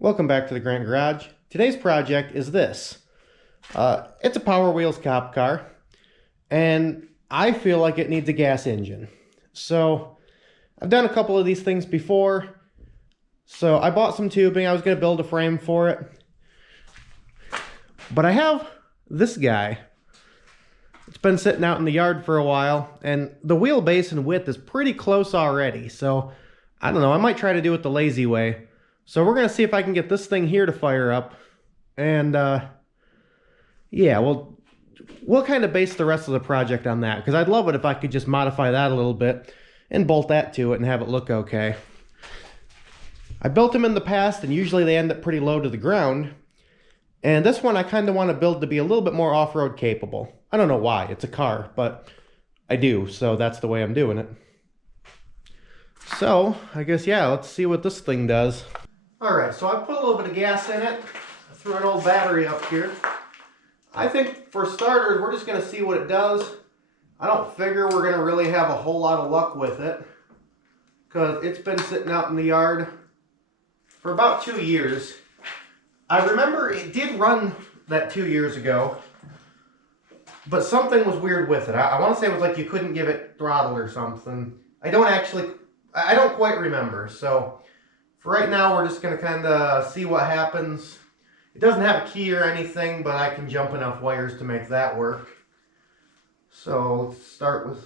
Welcome back to the Grant Garage. Today's project is this. It's a Power Wheels cop car, and I feel like it needs a gas engine. So I've done a couple of these things before. So I bought some tubing. I was going to build a frame for it. But I have this guy. It's been sitting out in the yard for a while, and the wheelbase and width is pretty close already. So I don't know, I might try to do it the lazy way. So we're going to see if I can get this thing here to fire up. And yeah, we'll kind of base the rest of the project on that, because I'd love it if I could just modify that a little bit and bolt that to it and have it look okay. I built them in the past, and usually they end up pretty low to the ground. And this one I kind of want to build to be a little bit more off-road capable. I don't know why, it's a car, but I do, so that's the way I'm doing it. So, I guess, yeah, let's see what this thing does. Alright, so I put a little bit of gas in it. I threw an old battery up here. I think for starters, we're just going to see what it does. I don't figure we're going to really have a whole lot of luck with it, because it's been sitting out in the yard for about 2 years. I remember it did run that 2 years ago, but something was weird with it. I want to say it was like you couldn't give it throttle or something. I don't quite remember. So for right now, we're just going to kind of see what happens. It doesn't have a key or anything, but I can jump enough wires to make that work. So let's start with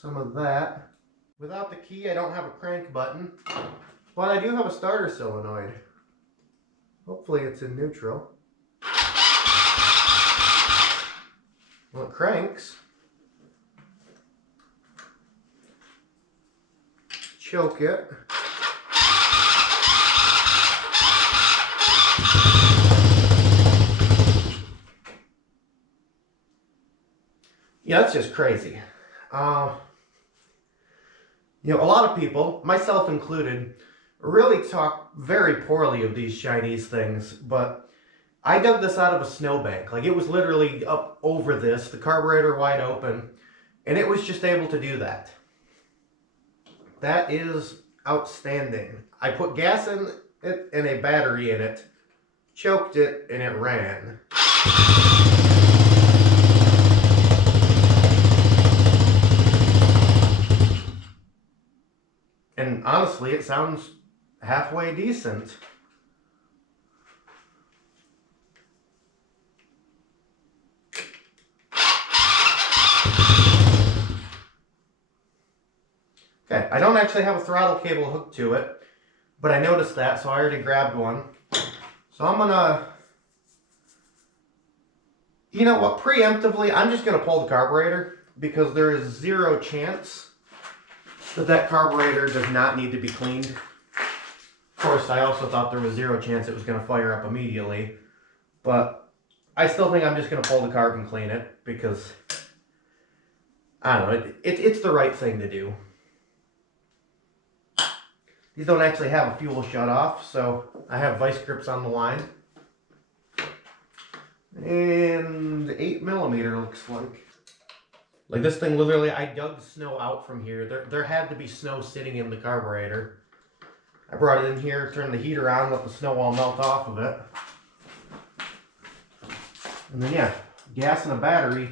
some of that. Without the key, I don't have a crank button, but I do have a starter solenoid. Hopefully it's in neutral. Well, it cranks. Choke it. Yeah, that's just crazy. You know, a lot of people, myself included, really talk very poorly of these Chinese things, but I dug this out of a snowbank. Like, it was literally up over this, the carburetor wide open, and it was just able to do that. That is outstanding. I put gas in it and a battery in it, choked it, and it ran. And honestly, it sounds halfway decent. Okay, I don't actually have a throttle cable hooked to it, but I noticed that, so I already grabbed one. So I'm gonna, you know what, preemptively, I'm just gonna pull the carburetor, because there is zero chance that carburetor does not need to be cleaned. Of course, I also thought there was zero chance it was gonna fire up immediately, but I still think I'm just gonna pull the carb and clean it, because, I don't know, it's the right thing to do. These don't actually have a fuel shut-off, so I have vice grips on the line. And 8mm looks like. Like, this thing literally, I dug snow out from here. There had to be snow sitting in the carburetor. I brought it in here, turned the heater on, let the snow all melt off of it. And then, yeah, gas and a battery,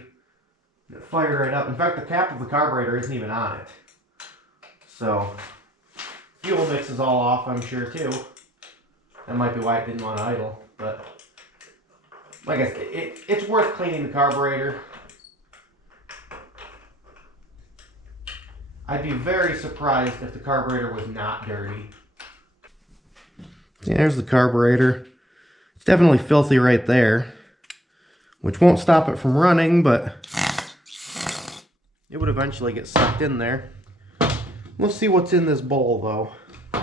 it fired right up. In fact, the cap of the carburetor isn't even on it. So fuel mix is all off, I'm sure, too. That might be why it didn't want to idle. But like I said, it's worth cleaning the carburetor. I'd be very surprised if the carburetor was not dirty. Yeah, there's the carburetor. It's definitely filthy right there, which won't stop it from running, but it would eventually get sucked in there. Let's see what's in this bowl, though.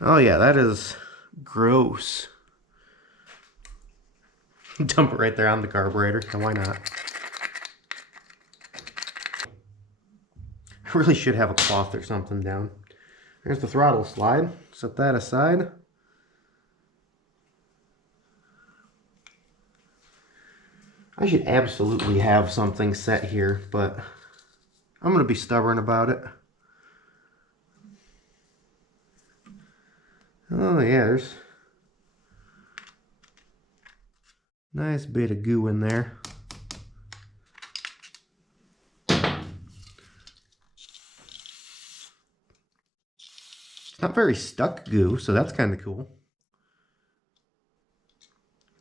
Oh yeah, that is gross. Dump it right there on the carburetor. Now, why not? I really should have a cloth or something down. There's the throttle slide. Set that aside. I should absolutely have something set here, but I'm going to be stubborn about it. Oh yeah, there's a nice bit of goo in there. It's not very stuck goo, so that's kind of cool.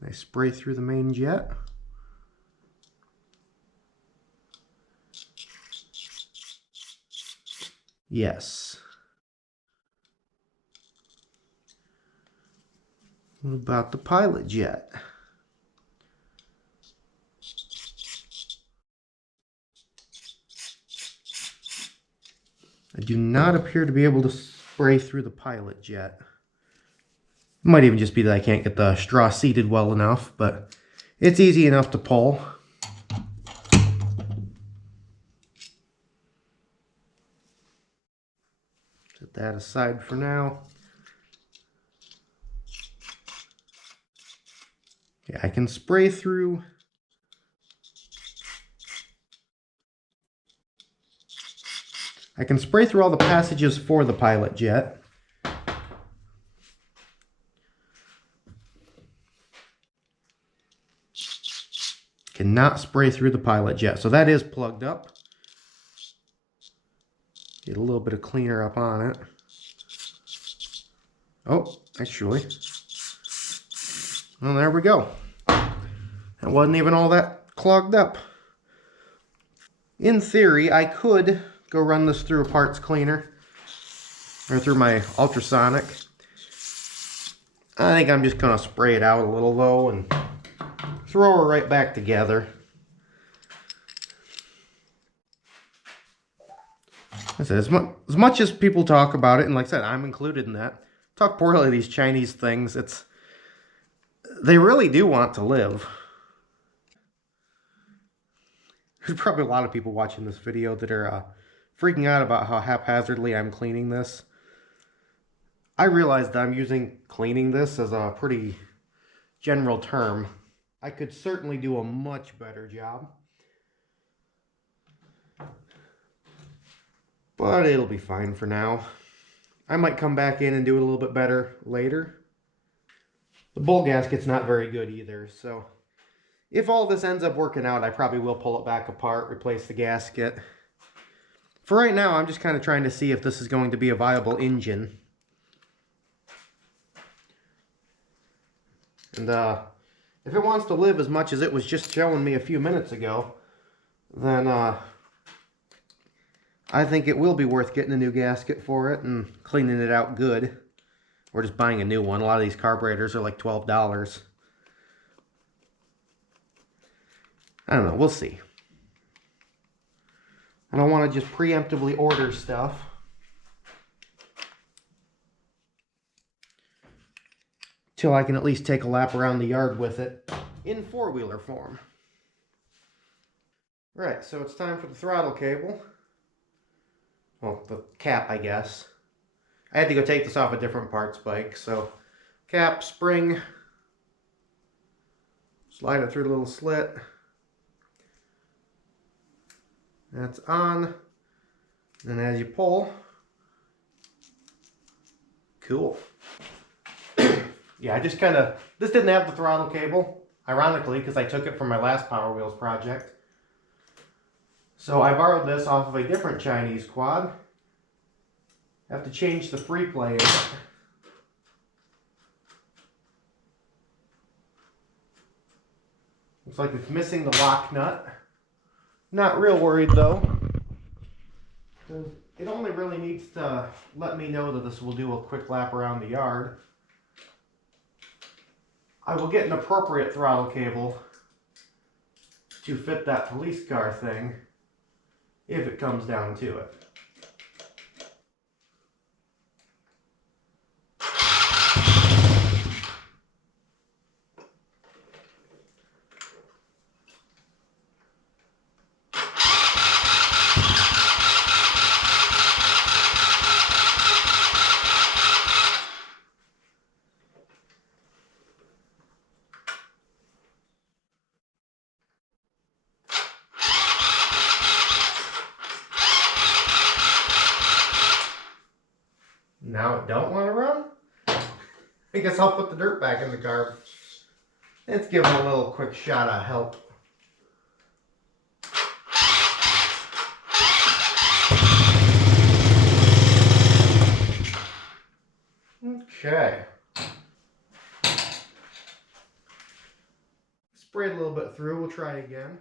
I spray through the main jet. Yes. What about the pilot jet? I do not appear to be able to spray through the pilot jet. It might even just be that I can't get the straw seated well enough, but it's easy enough to pull. Set that aside for now. Yeah, I can spray through. I can spray through all the passages for the pilot jet. Cannot spray through the pilot jet, so that is plugged up. Get a little bit of cleaner up on it. Oh, actually. Well, there we go. That wasn't even all that clogged up. In theory, I could go run this through a parts cleaner or through my ultrasonic. I think I'm just going to spray it out a little though and throw her right back together. I said, as much as people talk about it, and like I said, I'm included in that, talk poorly of these Chinese things, they really do want to live. There's probably a lot of people watching this video that are freaking out about how haphazardly I'm cleaning this. I realize that I'm using cleaning this as a pretty general term. I could certainly do a much better job. But it'll be fine for now. I might come back in and do it a little bit better later. The bowl gasket's not very good either, so if all this ends up working out, I probably will pull it back apart, replace the gasket. For right now, I'm just kind of trying to see if this is going to be a viable engine. And if it wants to live as much as it was just showing me a few minutes ago, then I think it will be worth getting a new gasket for it and cleaning it out good. Or just buying a new one. A lot of these carburetors are like $12. I don't know, we'll see. I don't want to just preemptively order stuff. Till I can at least take a lap around the yard with it in four-wheeler form. Right, so it's time for the throttle cable. Well, the cap, I guess. I had to go take this off a different parts bike, so cap, spring, slide it through the little slit. That's on. And as you pull, cool. Yeah, I just kind of, this didn't have the throttle cable, ironically, because I took it from my last Power Wheels project. So I borrowed this off of a different Chinese quad. Have to change the free play. Looks like it's missing the lock nut. Not real worried though. It only really needs to let me know that this will do a quick lap around the yard. I will get an appropriate throttle cable to fit that police car thing if it comes down to it. Now it don't want to run? I guess I'll put the dirt back in the car. Let's give it a little quick shot of help. Okay. Spray it a little bit through, we'll try again.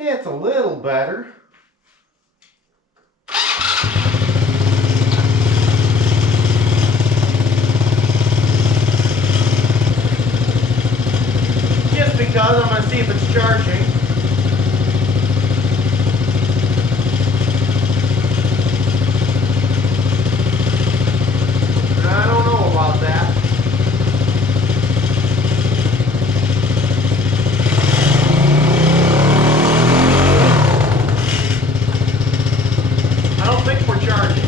It's a little better. Just because I'm going to see if it's charging. I don't know about that. I don't think we're charging.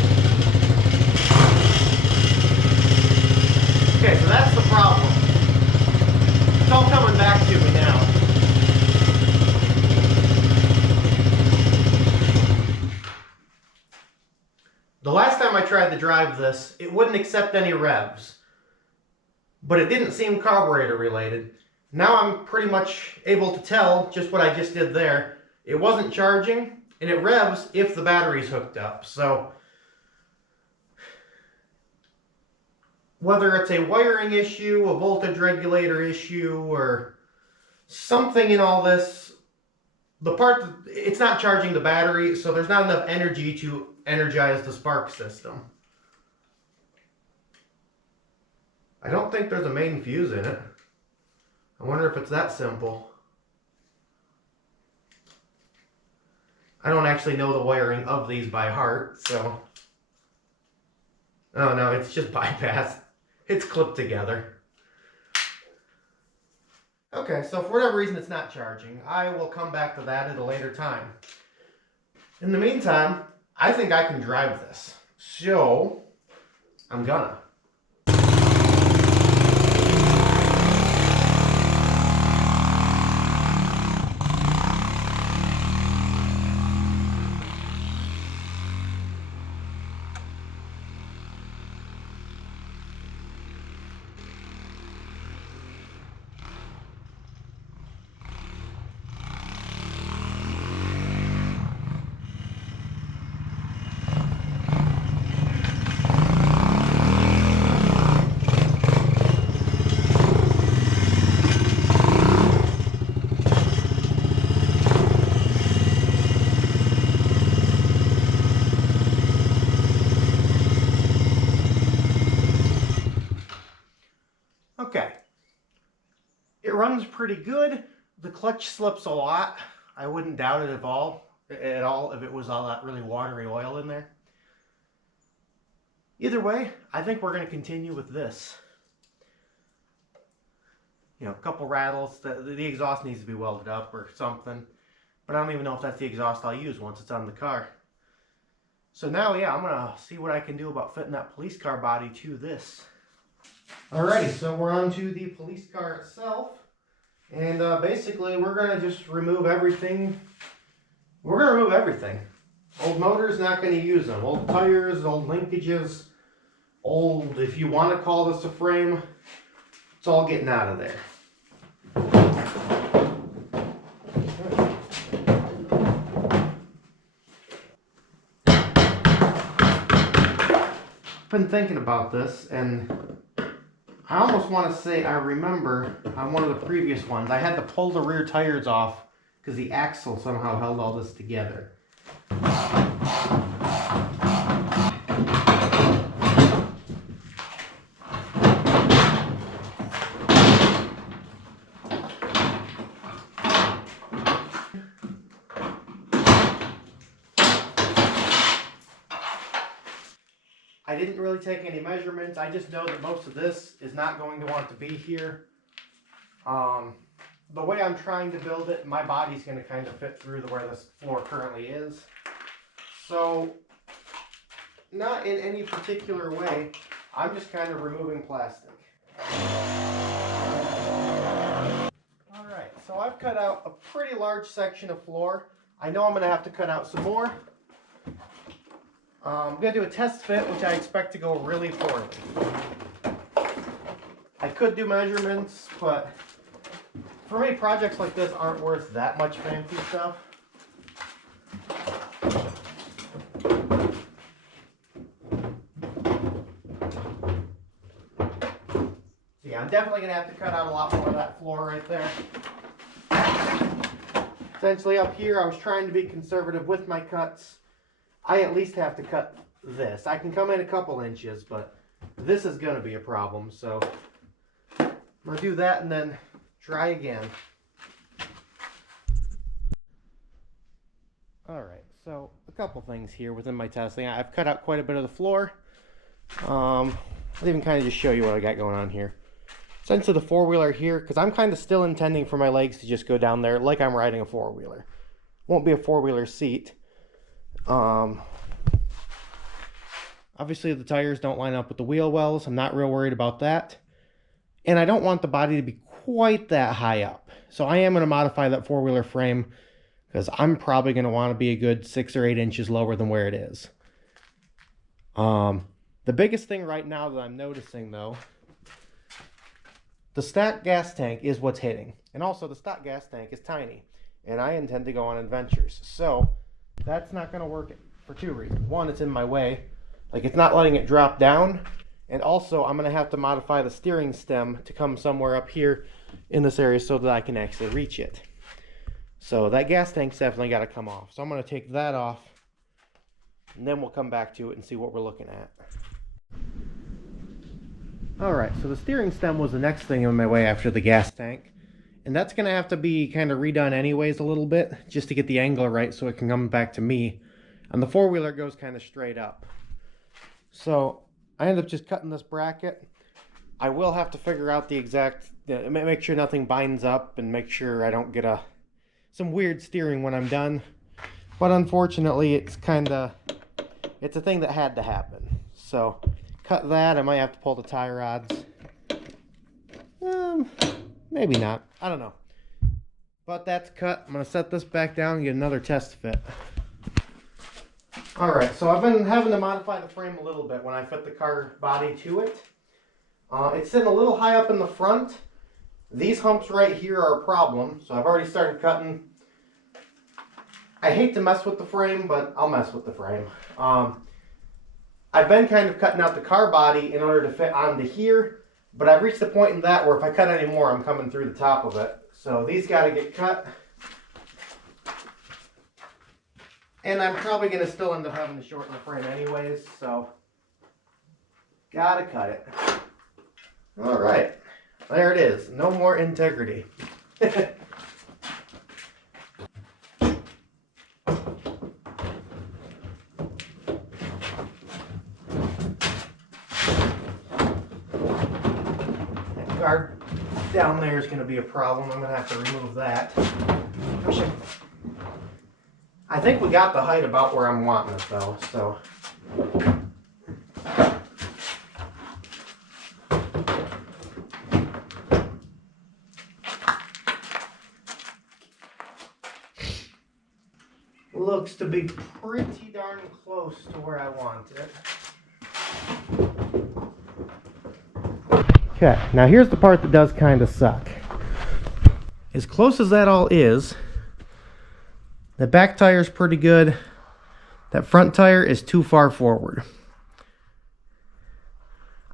Okay, so that's the problem. It's all coming back to me now. The last time I tried to drive this, it wouldn't accept any revs. But it didn't seem carburetor related. Now I'm pretty much able to tell just what I just did there. It wasn't charging, and it revs if the battery's hooked up. So whether it's a wiring issue, a voltage regulator issue, or something in all this, it's not charging the battery, so there's not enough energy to energize the spark system. I don't think there's a main fuse in it. I wonder if it's that simple. I don't actually know the wiring of these by heart, so... Oh no, it's just bypassed. It's clipped together. Okay, so for whatever reason it's not charging. I will come back to that at a later time. In the meantime, I think I can drive this. So, I'm gonna. Okay, it runs pretty good. The clutch slips a lot. I wouldn't doubt it at all if it was all that really watery oil in there. Either way, I think we're going to continue with this. You know, a couple rattles. The exhaust needs to be welded up or something. But I don't even know if that's the exhaust I'll use once it's on the car. So now, yeah, I'm going to see what I can do about fitting that police car body to this. Alrighty, so we're on to the police car itself, and basically we're going to just remove everything. We're going to remove everything. Old motors, not going to use them. Old tires, old linkages, old, if you want to call this a frame, it's all getting out of there. I've been thinking about this, and I almost want to say I remember on one of the previous ones, I had to pull the rear tires off because the axle somehow held all this together. I didn't really take any measurements. I just know that most of this is not going to want to be here. The way I'm trying to build it, my body's going to kind of fit through where this floor currently is. So, not in any particular way, I'm just kind of removing plastic. Alright, so I've cut out a pretty large section of floor. I know I'm going to have to cut out some more. I'm going to do a test fit, which I expect to go really poorly. I could do measurements, but for me, projects like this aren't worth that much fancy stuff. Yeah, I'm definitely going to have to cut out a lot more of that floor right there. Essentially up here, I was trying to be conservative with my cuts. I at least have to cut this. I can come in a couple inches, but this is going to be a problem. So I'm going to do that and then try again. Alright, so a couple things here within my testing. I've cut out quite a bit of the floor. I'll even kind of just show you what I got going on here. Essentially the four-wheeler here, because I'm kind of still intending for my legs to just go down there like I'm riding a four-wheeler. Won't be a four-wheeler seat. Obviously the tires don't line up with the wheel wells. I'm not real worried about that. And I don't want the body to be quite that high up. So I am going to modify that four-wheeler frame because I'm probably going to want to be a good 6 or 8 inches lower than where it is. The biggest thing right now that I'm noticing though, the stock gas tank is what's hitting. And also the stock gas tank is tiny. And I intend to go on adventures. So that's not going to work for 2 reasons. One, it's in my way. Like, it's not letting it drop down. And also, I'm going to have to modify the steering stem to come somewhere up here in this area so that I can actually reach it. So that gas tank's definitely got to come off. So I'm going to take that off. And then we'll come back to it and see what we're looking at. Alright, so the steering stem was the next thing in my way after the gas tank. And that's going to have to be kind of redone anyways a little bit, just to get the angle right so it can come back to me. And the four-wheeler goes kind of straight up. So I end up just cutting this bracket. I will have to figure out the exact, make sure nothing binds up and make sure I don't get some weird steering when I'm done. But unfortunately, it's a thing that had to happen. So cut that. I might have to pull the tie rods. Maybe not. I don't know. But that's cut. I'm going to set this back down and get another test fit. Alright, so I've been having to modify the frame a little bit when I fit the car body to it. It's sitting a little high up in the front. These humps right here are a problem, so I've already started cutting. I hate to mess with the frame, but I'll mess with the frame. I've been kind of cutting out the car body in order to fit onto here, but I've reached the point in that where if I cut any more, I'm coming through the top of it. So these got to get cut. And I'm probably going to still end up having to shorten the frame anyways, so gotta cut it. Alright, there it is. No more integrity. Guard down there is going to be a problem. I'm going to have to remove that. I think we got the height about where I'm wanting it though, so. Looks to be pretty darn close to where I want it. Okay, now here's the part that does kind of suck. As close as that all is, the back tire is pretty good. That front tire is too far forward.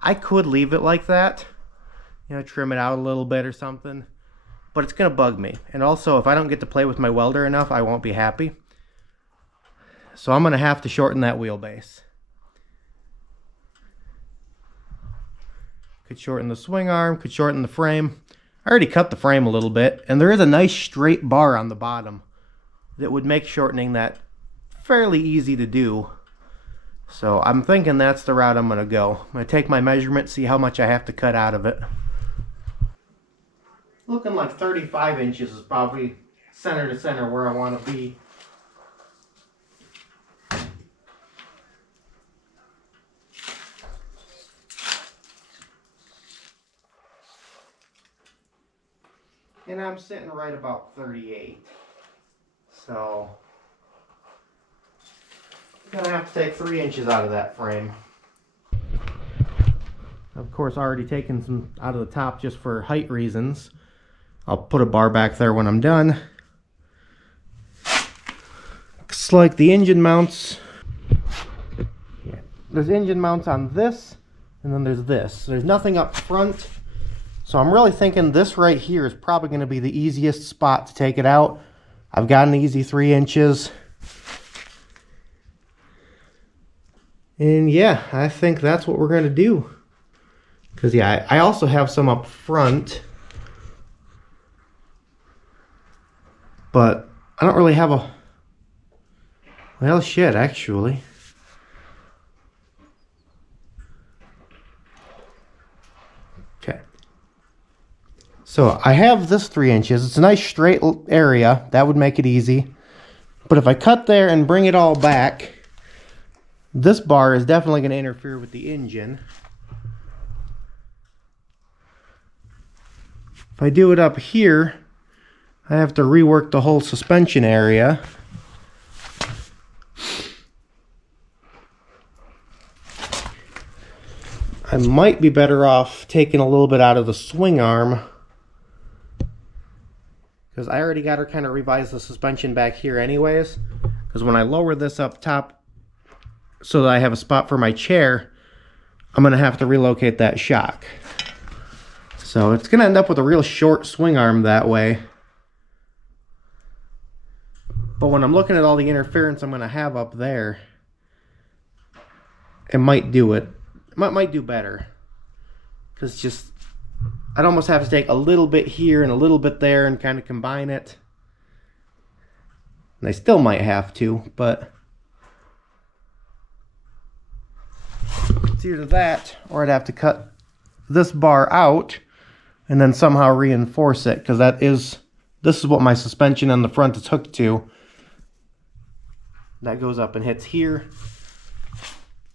I could leave it like that, trim it out a little bit or something, but it's going to bug me. And also, if I don't get to play with my welder enough, I won't be happy. So I'm going to have to shorten that wheelbase. Could shorten the swing arm, could shorten the frame. I already cut the frame a little bit, and there is a nice straight bar on the bottom that would make shortening that fairly easy to do. So I'm thinking that's the route I'm going to go. I'm going to take my measurement, see how much I have to cut out of it. Looking like 35 inches is probably center to center where I want to be. And I'm sitting right about 38. So I'm gonna have to take 3 inches out of that frame. Of course, already taken some out of the top just for height reasons. I'll put a bar back there when I'm done. Looks like the engine mounts. Yeah, there's engine mounts on this, and then there's this. There's nothing up front. So I'm really thinking this right here is probably going to be the easiest spot to take it out. I've got an easy 3 inches. And yeah, I think that's what we're going to do. Because yeah, I also have some up front. But I don't really have a... Well, shit, actually. Okay. So I have this 3 inches. It's a nice straight area. That would make it easy. But if I cut there and bring it all back, this bar is definitely going to interfere with the engine. If I do it up here, I have to rework the whole suspension area. I might be better off taking a little bit out of the swing arm, because I already got her kind of revise the suspension back here anyways. Because when I lower this up top so that I have a spot for my chair, I'm going to have to relocate that shock. So it's going to end up with a real short swing arm that way. But when I'm looking at all the interference I'm going to have up there, it might do it. It might do better. Because just, I'd almost have to take a little bit here and a little bit there and kind of combine it. And I still might have to, but it's either that or I'd have to cut this bar out and then somehow reinforce it, because this is what my suspension on the front is hooked to. That goes up and hits here.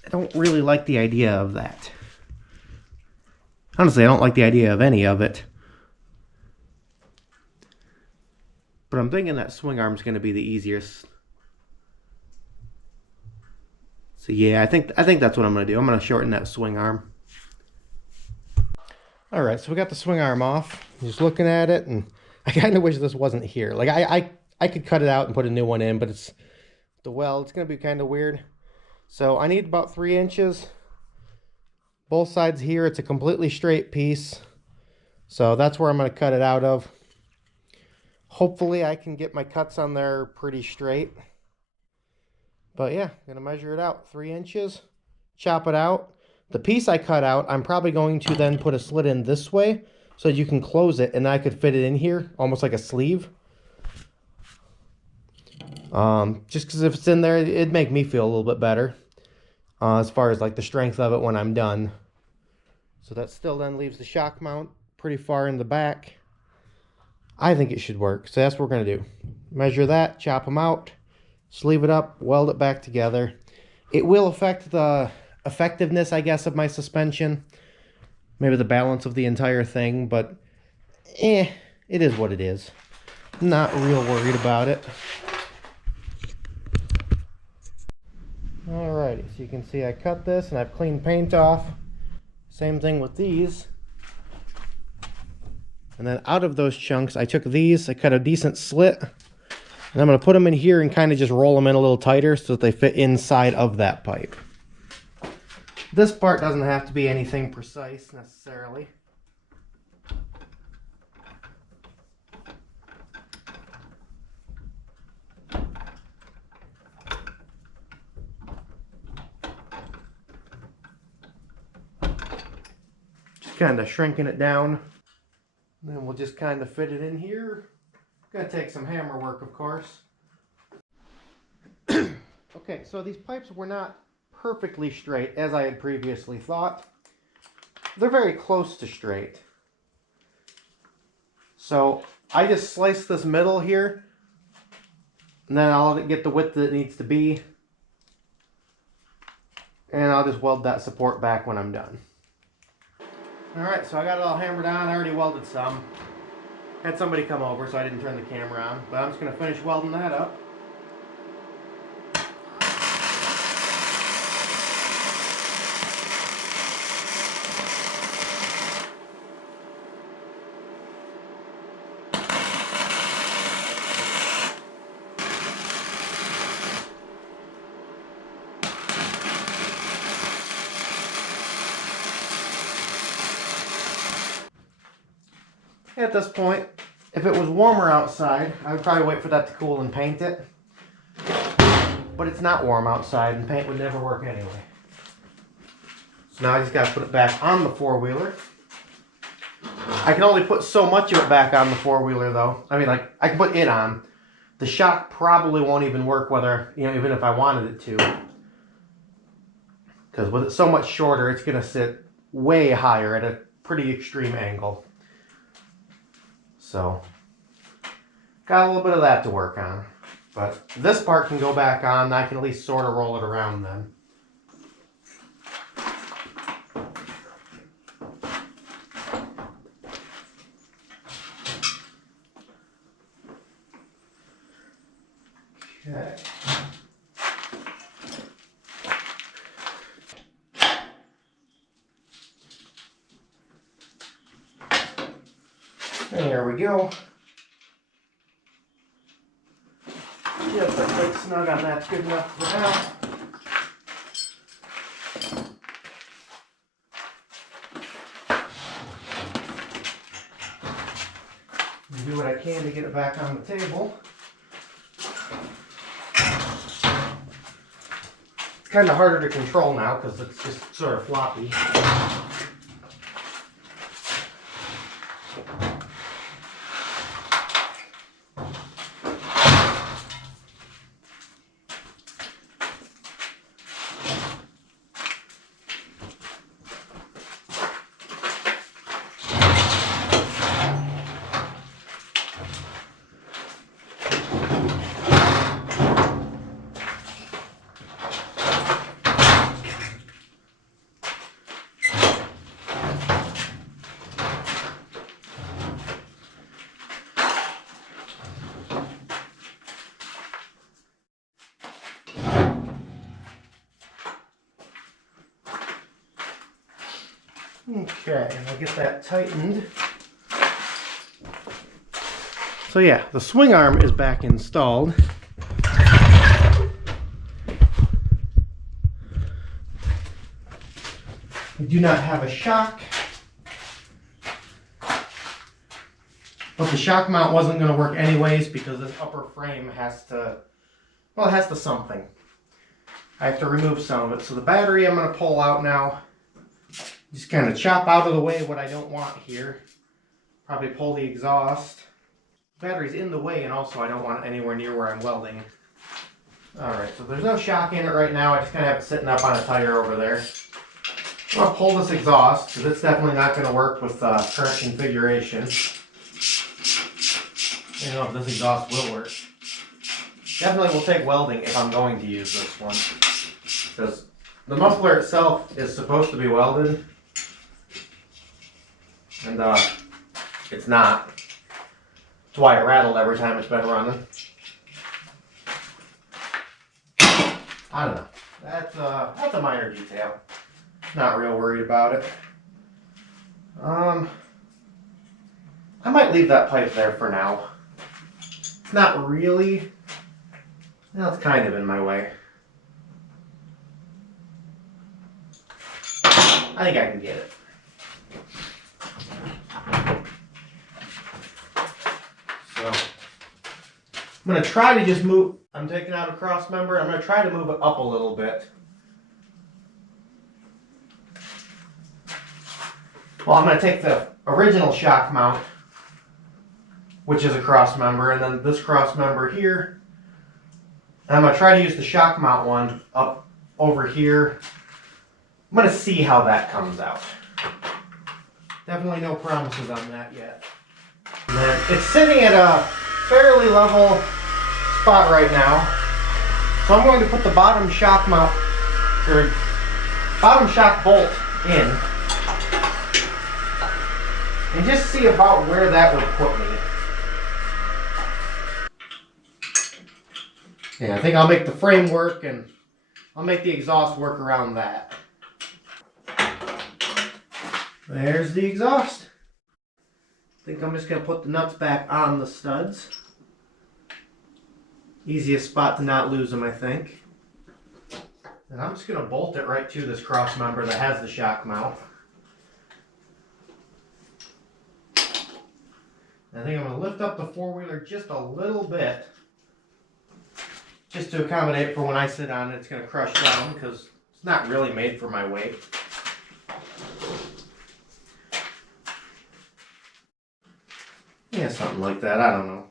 I don't really like the idea of that. Honestly, I don't like the idea of any of it. But I'm thinking that swing arm's going to be the easiest. So yeah, I think that's what I'm going to do. I'm going to shorten that swing arm. Alright, so we got the swing arm off. Just looking at it, and I kind of wish this wasn't here. Like, I could cut it out and put a new one in, but it's the weld. It's going to be kind of weird. So I need about 3 inches. Both sides here, it's a completely straight piece. So that's where I'm going to cut it out of. Hopefully I can get my cuts on there pretty straight. But yeah, I'm going to measure it out. 3 inches. Chop it out. The piece I cut out, I'm probably going to then put a slit in this way so that you can close it, and I could fit it in here, almost like a sleeve. Just because if it's in there, it'd make me feel a little bit better as far as like the strength of it when I'm done. So that still then leaves the shock mount pretty far in the back. I think it should work, so that's what we're going to do. Measure that, chop them out, sleeve it up, weld it back together. It will affect the effectiveness, I guess, of my suspension. Maybe the balance of the entire thing, but it is what it is. Not real worried about it. Alrighty, so you can see I cut this and I've cleaned paint off. Same thing with these. And then out of those chunks, I took these, I cut a decent slit, and I'm going to put them in here and kind of just roll them in a little tighter so that they fit inside of that pipe. This part doesn't have to be anything precise necessarily. Just kind of shrinking it down. And then we'll just kind of fit it in here. Gonna take some hammer work, of course. Okay, so these pipes were not perfectly straight as I had previously thought. They're very close to straight. So I just slice this middle here, and then I'll let it get the width that it needs to be. And I'll just weld that support back when I'm done. Alright, so I got it all hammered on. I already welded some. Had somebody come over, so I didn't turn the camera on. But I'm just going to finish welding that up. At this point, if it was warmer outside, I would probably wait for that to cool and paint it. But it's not warm outside, and paint would never work anyway. So now I just got to put it back on the four-wheeler. I can only put so much of it back on the four-wheeler, though. I mean, like, I can put it on. The shock probably won't even work whether, you know, even if I wanted it to. Because with it so much shorter, it's going to sit way higher at a pretty extreme angle. So, got a little bit of that to work on. But this part can go back on, and I can at least sort of roll it around then. Okay. There we go. Yep, that quick snug on that's good enough for now. Do what I can to get it back on the table. It's kind of harder to control now because it's just sort of floppy. Okay, and I'll get that tightened. So yeah, the swing arm is back installed. I do not have a shock, but the shock mount wasn't going to work anyways because this upper frame has to, well, it has to something. I have to remove some of it. So the battery I'm going to pull out now. Just kind of chop out of the way what I don't want here. Probably pull the exhaust. Battery's in the way, and also I don't want it anywhere near where I'm welding. Alright, so there's no shock in it right now. I just kind of have it sitting up on a tire over there. I'm going to pull this exhaust, because it's definitely not going to work with current configuration. I don't know if this exhaust will work. Definitely will take welding if I'm going to use this one. Because the muffler itself is supposed to be welded. And it's not. That's why it rattled every time it's been running. I don't know. That's a minor detail. Not real worried about it. I might leave that pipe there for now. It's not really. Well, it's kind of in my way. I think I can get it. So, I'm going to try to just move, I'm taking out a cross member, I'm going to try to move it up a little bit. Well, I'm going to take the original shock mount, which is a cross member, and then this cross member here, and I'm going to try to use the shock mount one up over here. I'm going to see how that comes out. Definitely no promises on that yet. And then it's sitting at a fairly level spot right now. So I'm going to put the bottom shock mount, or bottom shock bolt in. And just see about where that would put me. Yeah, I think I'll make the frame work and I'll make the exhaust work around that. There's the exhaust. I think I'm just going to put the nuts back on the studs. Easiest spot to not lose them, I think. And I'm just going to bolt it right to this cross member that has the shock mount. I think I'm going to lift up the four-wheeler just a little bit, just to accommodate for when I sit on it. It's going to crush down because it's not really made for my weight. Yeah, something like that. I don't know.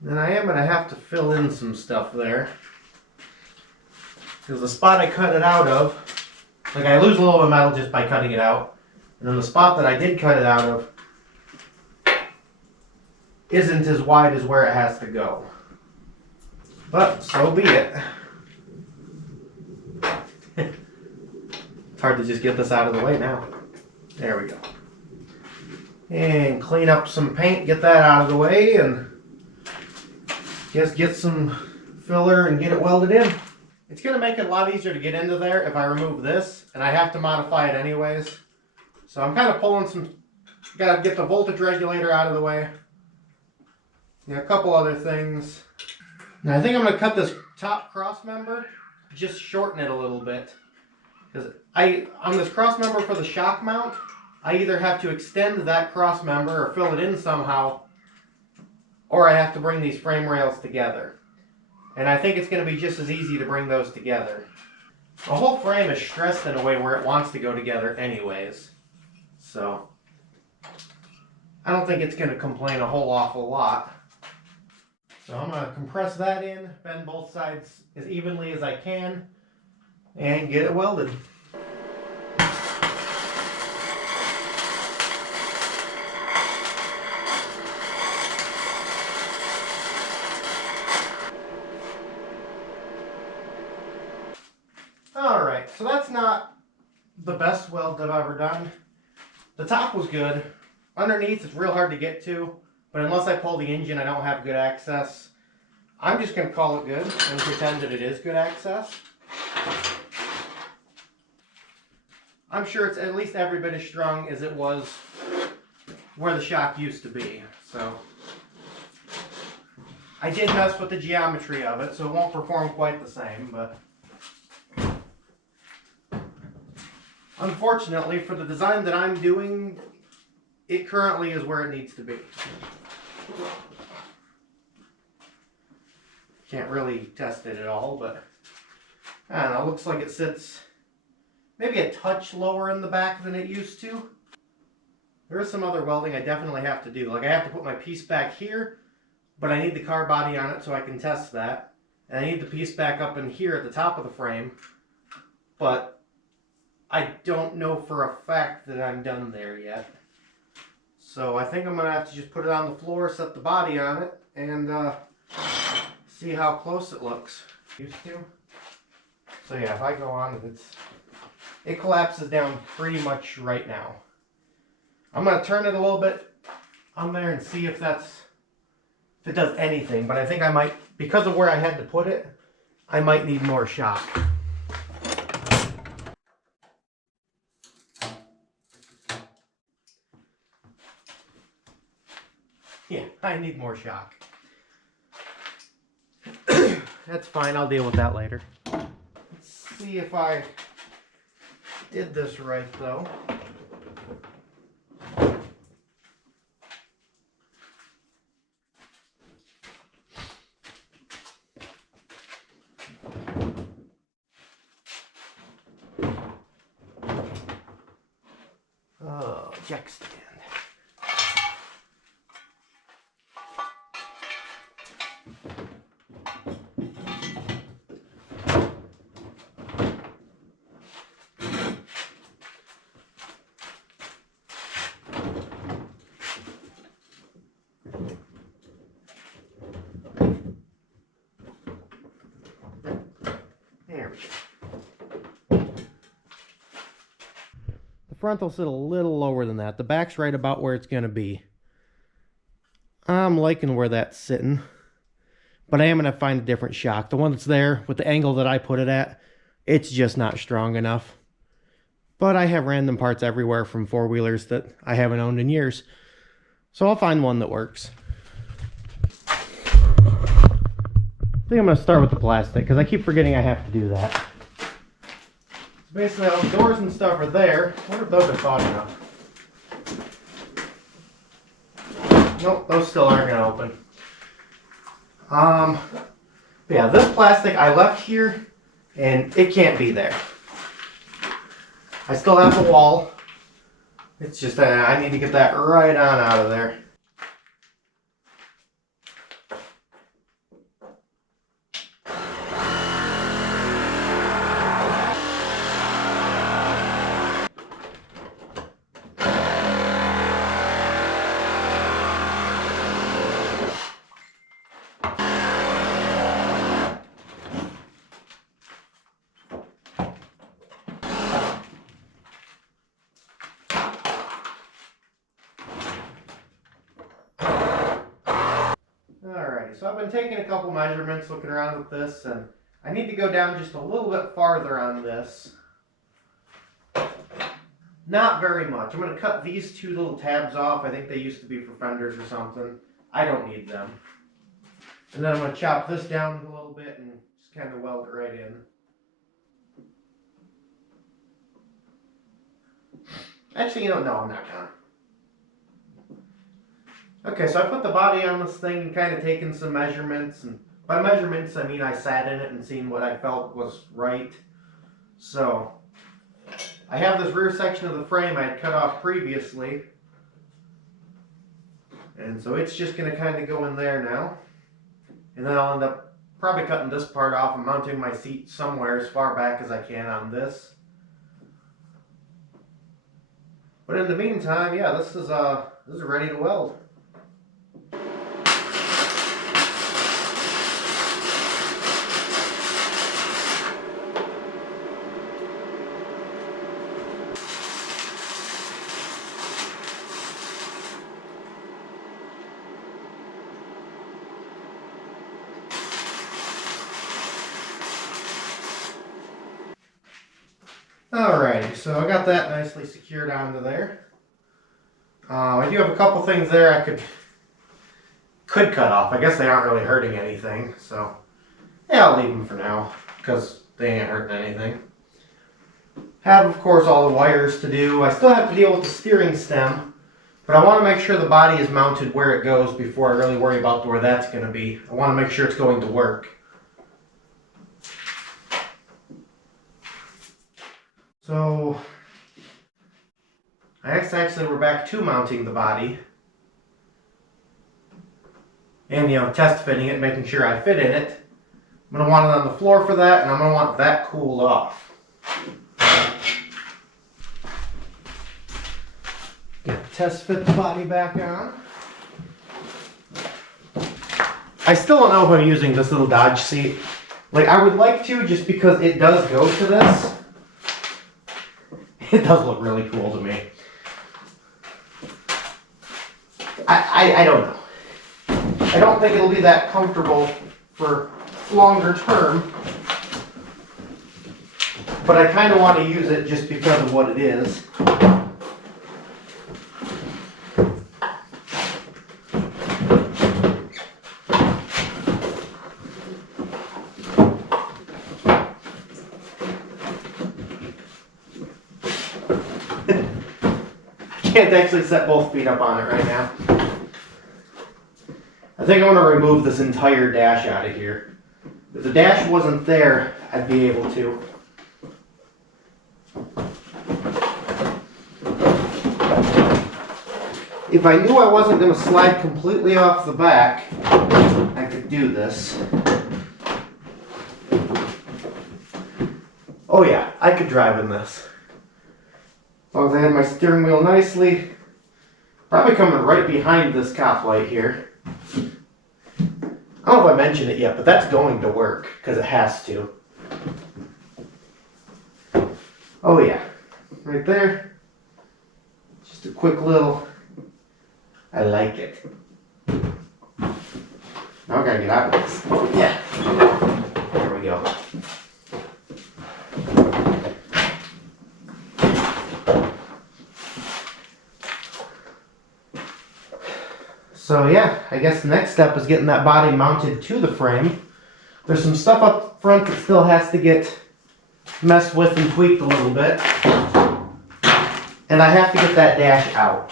Then I am going to have to fill in some stuff there. Because the spot I cut it out of, like I lose a little bit of metal just by cutting it out. And then the spot that I did cut it out of isn't as wide as where it has to go. But so be it. It's hard to just get this out of the way now. There we go. And clean up some paint, get that out of the way, and just get some filler and get it welded in. It's going to make it a lot easier to get into there if I remove this, and I have to modify it anyways. So I'm kind of pulling some, got to get the voltage regulator out of the way. Yeah, a couple other things. Now I think I'm going to cut this top cross member, just shorten it a little bit. Because on this cross member for the shock mount, I either have to extend that cross member or fill it in somehow, or I have to bring these frame rails together. And I think it's going to be just as easy to bring those together. The whole frame is stressed in a way where it wants to go together anyways. So I don't think it's going to complain a whole awful lot. So I'm going to compress that in, bend both sides as evenly as I can, and get it welded. Alright, so that's not the best weld I've ever done. The top was good. Underneath it's real hard to get to, but unless I pull the engine I don't have good access. I'm just going to call it good and pretend that it is good access. I'm sure it's at least every bit as strong as it was where the shock used to be. So I did mess with the geometry of it, so it won't perform quite the same, but unfortunately for the design that I'm doing, it currently is where it needs to be. Can't really test it at all, but I don't know, looks like it sits maybe a touch lower in the back than it used to. There is some other welding I definitely have to do. Like I have to put my piece back here, but I need the car body on it so I can test that. And I need the piece back up in here at the top of the frame, but I don't know for a fact that I'm done there yet. So I think I'm going to have to just put it on the floor, set the body on it, and see how close it looks. Used to. So yeah, if I go on, it collapses down pretty much right now. I'm going to turn it a little bit on there and see if it does anything, but I think I might, because of where I had to put it, I might need more shock. Yeah, I need more shock. That's fine, I'll deal with that later. Let's see if I did this right though. Oh, jack stand. front will sit a little lower than that. The back's right about where it's going to be. I'm liking where that's sitting, but I am going to find a different shock. The one that's there with the angle that I put it at, it's just not strong enough. But I have random parts everywhere from four-wheelers that I haven't owned in years. So I'll find one that works. I think I'm going to start with the plastic because I keep forgetting I have to do that. So basically all the doors and stuff are there. I wonder if those are thawed enough. Nope, those still aren't going to open. Yeah, this plastic I left here and it can't be there. I still have the wall. It's just that I need to get that right on out of there. So I've been taking a couple measurements, looking around with this, and I need to go down just a little bit farther on this. Not very much. I'm going to cut these two little tabs off. I think they used to be for fenders or something. I don't need them. And then I'm going to chop this down a little bit and just kind of weld it right in. Actually, no, I'm not gonna. Okay, so I put the body on this thing and kind of taken some measurements, and by measurements I mean I sat in it and seen what I felt was right. So I have this rear section of the frame I had cut off previously, and so it's just going to kind of go in there now, and then I'll end up probably cutting this part off and mounting my seat somewhere as far back as I can on this. But in the meantime, yeah, this is ready to weld. Alrighty, so I got that nicely secured onto there. I do have a couple things there I could cut off. I guess they aren't really hurting anything, so yeah, I'll leave them for now because they ain't hurting anything. Have, of course, all the wires to do. I still have to deal with the steering stem, but I want to make sure the body is mounted where it goes before I really worry about where that's going to be. I want to make sure it's going to work. So I guess actually we're back to mounting the body and, test fitting it, making sure I fit in it. I'm going to want it on the floor for that, and I'm going to want that cooled off. Test fit the body back on. I still don't know if I'm using this little Dodge seat. Like, I would like to, just because it does go to this. It does look really cool to me. I don't know. I don't think it'll be that comfortable for longer term, but I kind of want to use it just because of what it is. I can't actually set both feet up on it right now. I think I'm going to remove this entire dash out of here. If the dash wasn't there, I'd be able to. If I knew I wasn't going to slide completely off the back, I could do this. Oh yeah, I could drive in this. As long as I had my steering wheel nicely. Probably coming right behind this cop light here. I don't know if I mentioned it yet, but that's going to work, because it has to. Oh yeah, right there. a quick little, I like it. Now I gotta get out of this. Yeah. There we go. So yeah, I guess the next step is getting that body mounted to the frame. There's some stuff up front that still has to get messed with and tweaked a little bit. And I have to get that dash out.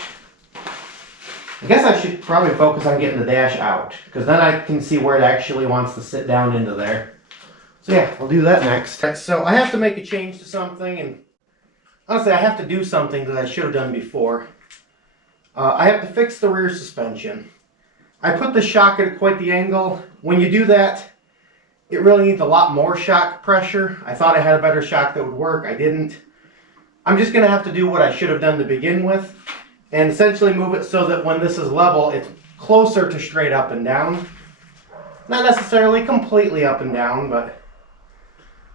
I guess I should probably focus on getting the dash out, because then I can see where it actually wants to sit down into there. So yeah, we'll do that next. So I have to make a change to something, and honestly I have to do something that I should have done before. I have to fix the rear suspension. I put the shock at quite the angle. When you do that, it really needs a lot more shock pressure. I thought I had a better shock that would work. I didn't. I'm just going to have to do what I should have done to begin with, and essentially move it so that when this is level, it's closer to straight up and down. Not necessarily completely up and down, but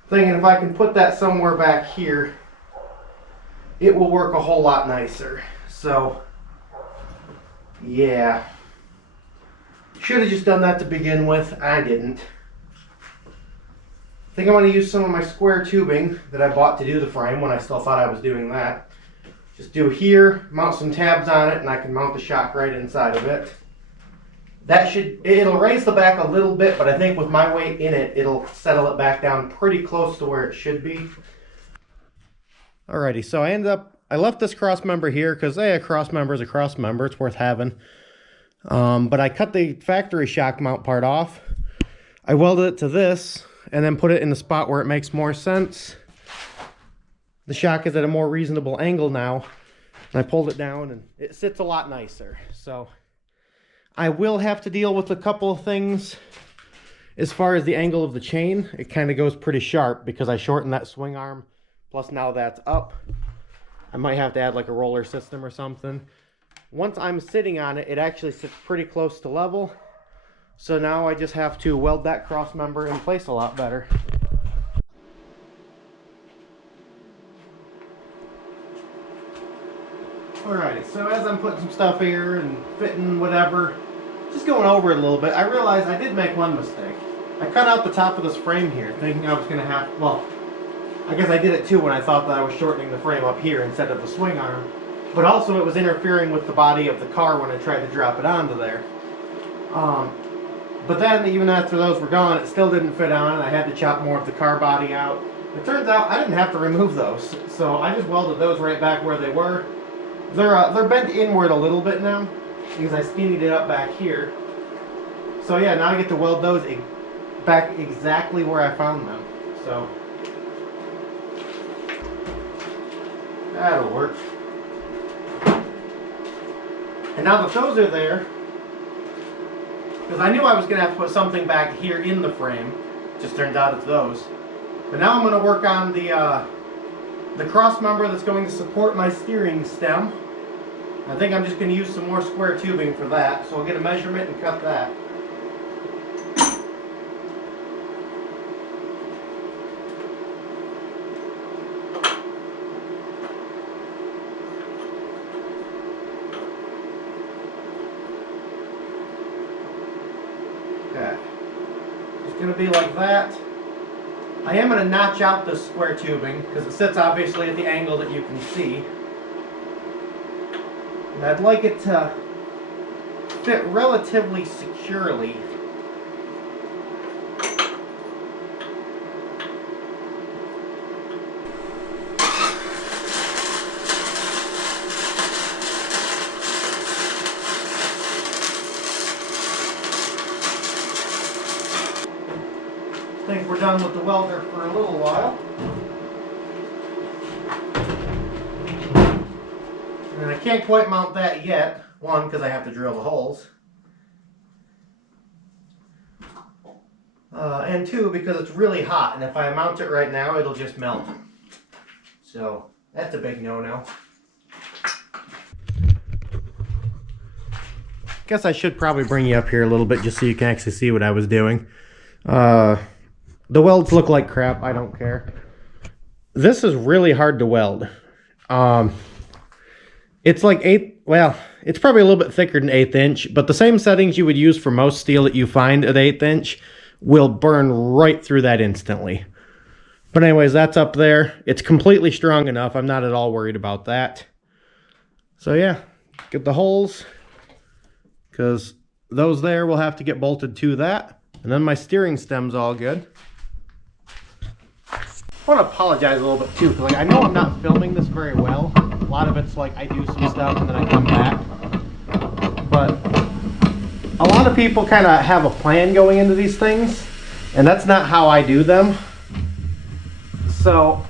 thinking if I can put that somewhere back here, it will work a whole lot nicer. So yeah, should have just done that to begin with. I didn't. I think I'm going to use some of my square tubing that I bought to do the frame when I still thought I was doing that. Just do here, mount some tabs on it, and I can mount the shock right inside of it. It'll raise the back a little bit, but I think with my weight in it, it'll settle it back down pretty close to where it should be. Alrighty, so I left this cross member here because a cross member is a cross member. It's worth having. But I cut the factory shock mount part off. I welded it to this and then put it in the spot where it makes more sense. The shock is at a more reasonable angle now. And I pulled it down and it sits a lot nicer. So I will have to deal with a couple of things as far as the angle of the chain. It kind of goes pretty sharp because I shortened that swing arm. Plus now that's up. I might have to add like a roller system or something. Once I'm sitting on it, it actually sits pretty close to level. So now I just have to weld that cross member in place a lot better. Alrighty, so as I'm putting some stuff here and fitting whatever, just going over it a little bit, I realized I did make one mistake. I cut out the top of this frame here, thinking I was going to have, well, I guess I did it too when I thought that I was shortening the frame up here instead of the swing arm. But also it was interfering with the body of the car when I tried to drop it onto there. But then even after those were gone, it still didn't fit on, and I had to chop more of the car body out. It turns out I didn't have to remove those, so I just welded those right back where they were. They're bent inward a little bit now because I skinnied it up back here. So yeah, now I get to weld those back exactly where I found them. So that'll work. And now that those are there, because I knew I was going to have to put something back here in the frame, just turned out it's those. But now I'm going to work on the cross member that's going to support my steering stem. I think I'm just going to use some more square tubing for that, so I'll get a measurement and cut that. Okay. It's going to be like that. I am going to notch out this square tubing because it sits obviously at the angle that you can see. And I'd like it to fit relatively securely. I think we're done with the welder for a little while. And I can't quite mount that yet. One, because I have to drill the holes. And two, because it's really hot, and if I mount it right now, it'll just melt. So, that's a big no-no. Guess I should probably bring you up here a little bit just so you can actually see what I was doing. The welds look like crap, I don't care. This is really hard to weld. It's like well, it's probably a little bit thicker than 1/8 inch, but the same settings you would use for most steel that you find at 1/8 inch will burn right through that instantly. But anyways, that's up there. It's completely strong enough. I'm not at all worried about that. So yeah, get the holes, because those there will have to get bolted to that. And then my steering stem's all good. I want to apologize a little bit too, because like, I know I'm not filming this very well. A lot of it's like I do some stuff and then I come back. But a lot of people kind of have a plan going into these things, and that's not how I do them. So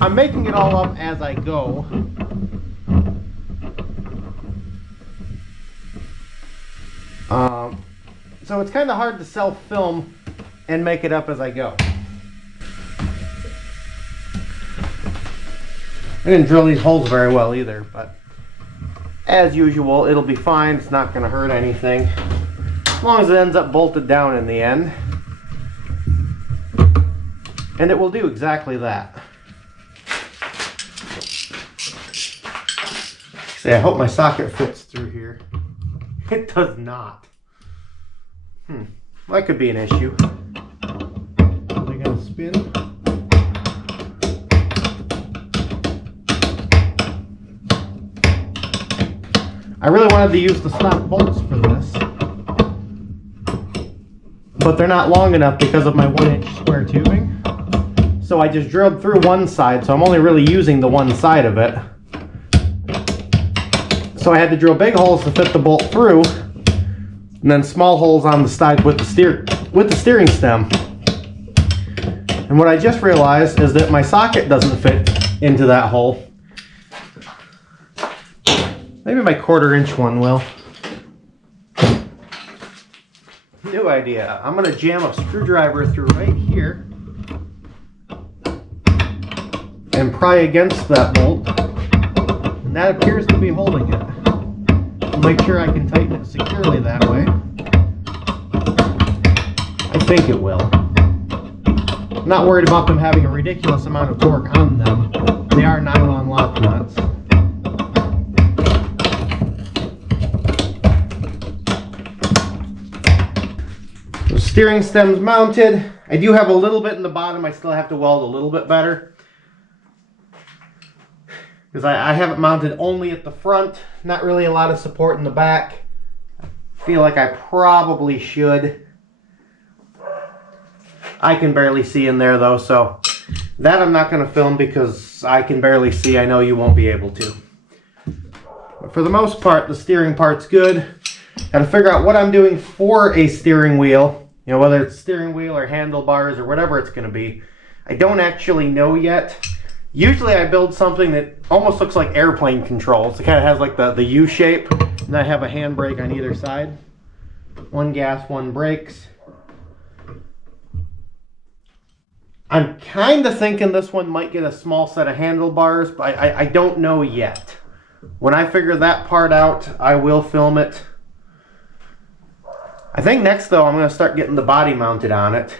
I'm making it all up as I go. So it's kind of hard to self-film and make it up as I go. I didn't drill these holes very well either, but as usual, it'll be fine. It's not going to hurt anything, as long as it ends up bolted down in the end. And it will do exactly that. See, I hope my socket fits through here. It does not. That could be an issue. They gotta spin. I really wanted to use the stock bolts for this, but they're not long enough because of my 1-inch square tubing. So I just drilled through one side, so I'm only really using the one side of it. So I had to drill big holes to fit the bolt through, and then small holes on the side with the steering stem. And what I just realized is that my socket doesn't fit into that hole. Maybe my 1/4 inch one will. New idea. I'm going to jam a screwdriver through right here and pry against that bolt. And that appears to be holding it. I'll make sure I can tighten it securely that way. I think it will. I'm not worried about them having a ridiculous amount of torque on them. They are nylon lock nuts. The steering stem's mounted. I do have a little bit in the bottom. I still have to weld a little bit better, because I have it mounted only at the front, not really a lot of support in the back. I feel like I probably should. I can barely see in there though, so that I'm not going to film because I can barely see. I know you won't be able to. But for the most part, the steering part's good. Got to figure out what I'm doing for a steering wheel. You know, whether it's steering wheel or handlebars or whatever it's going to be. I don't actually know yet. Usually I build something that almost looks like airplane controls. It kind of has like the U shape, and I have a handbrake on either side. One gas, one brakes. I'm kind of thinking this one might get a small set of handlebars, but I don't know yet. When I figure that part out, I will film it. I think next though, I'm going to start getting the body mounted on it.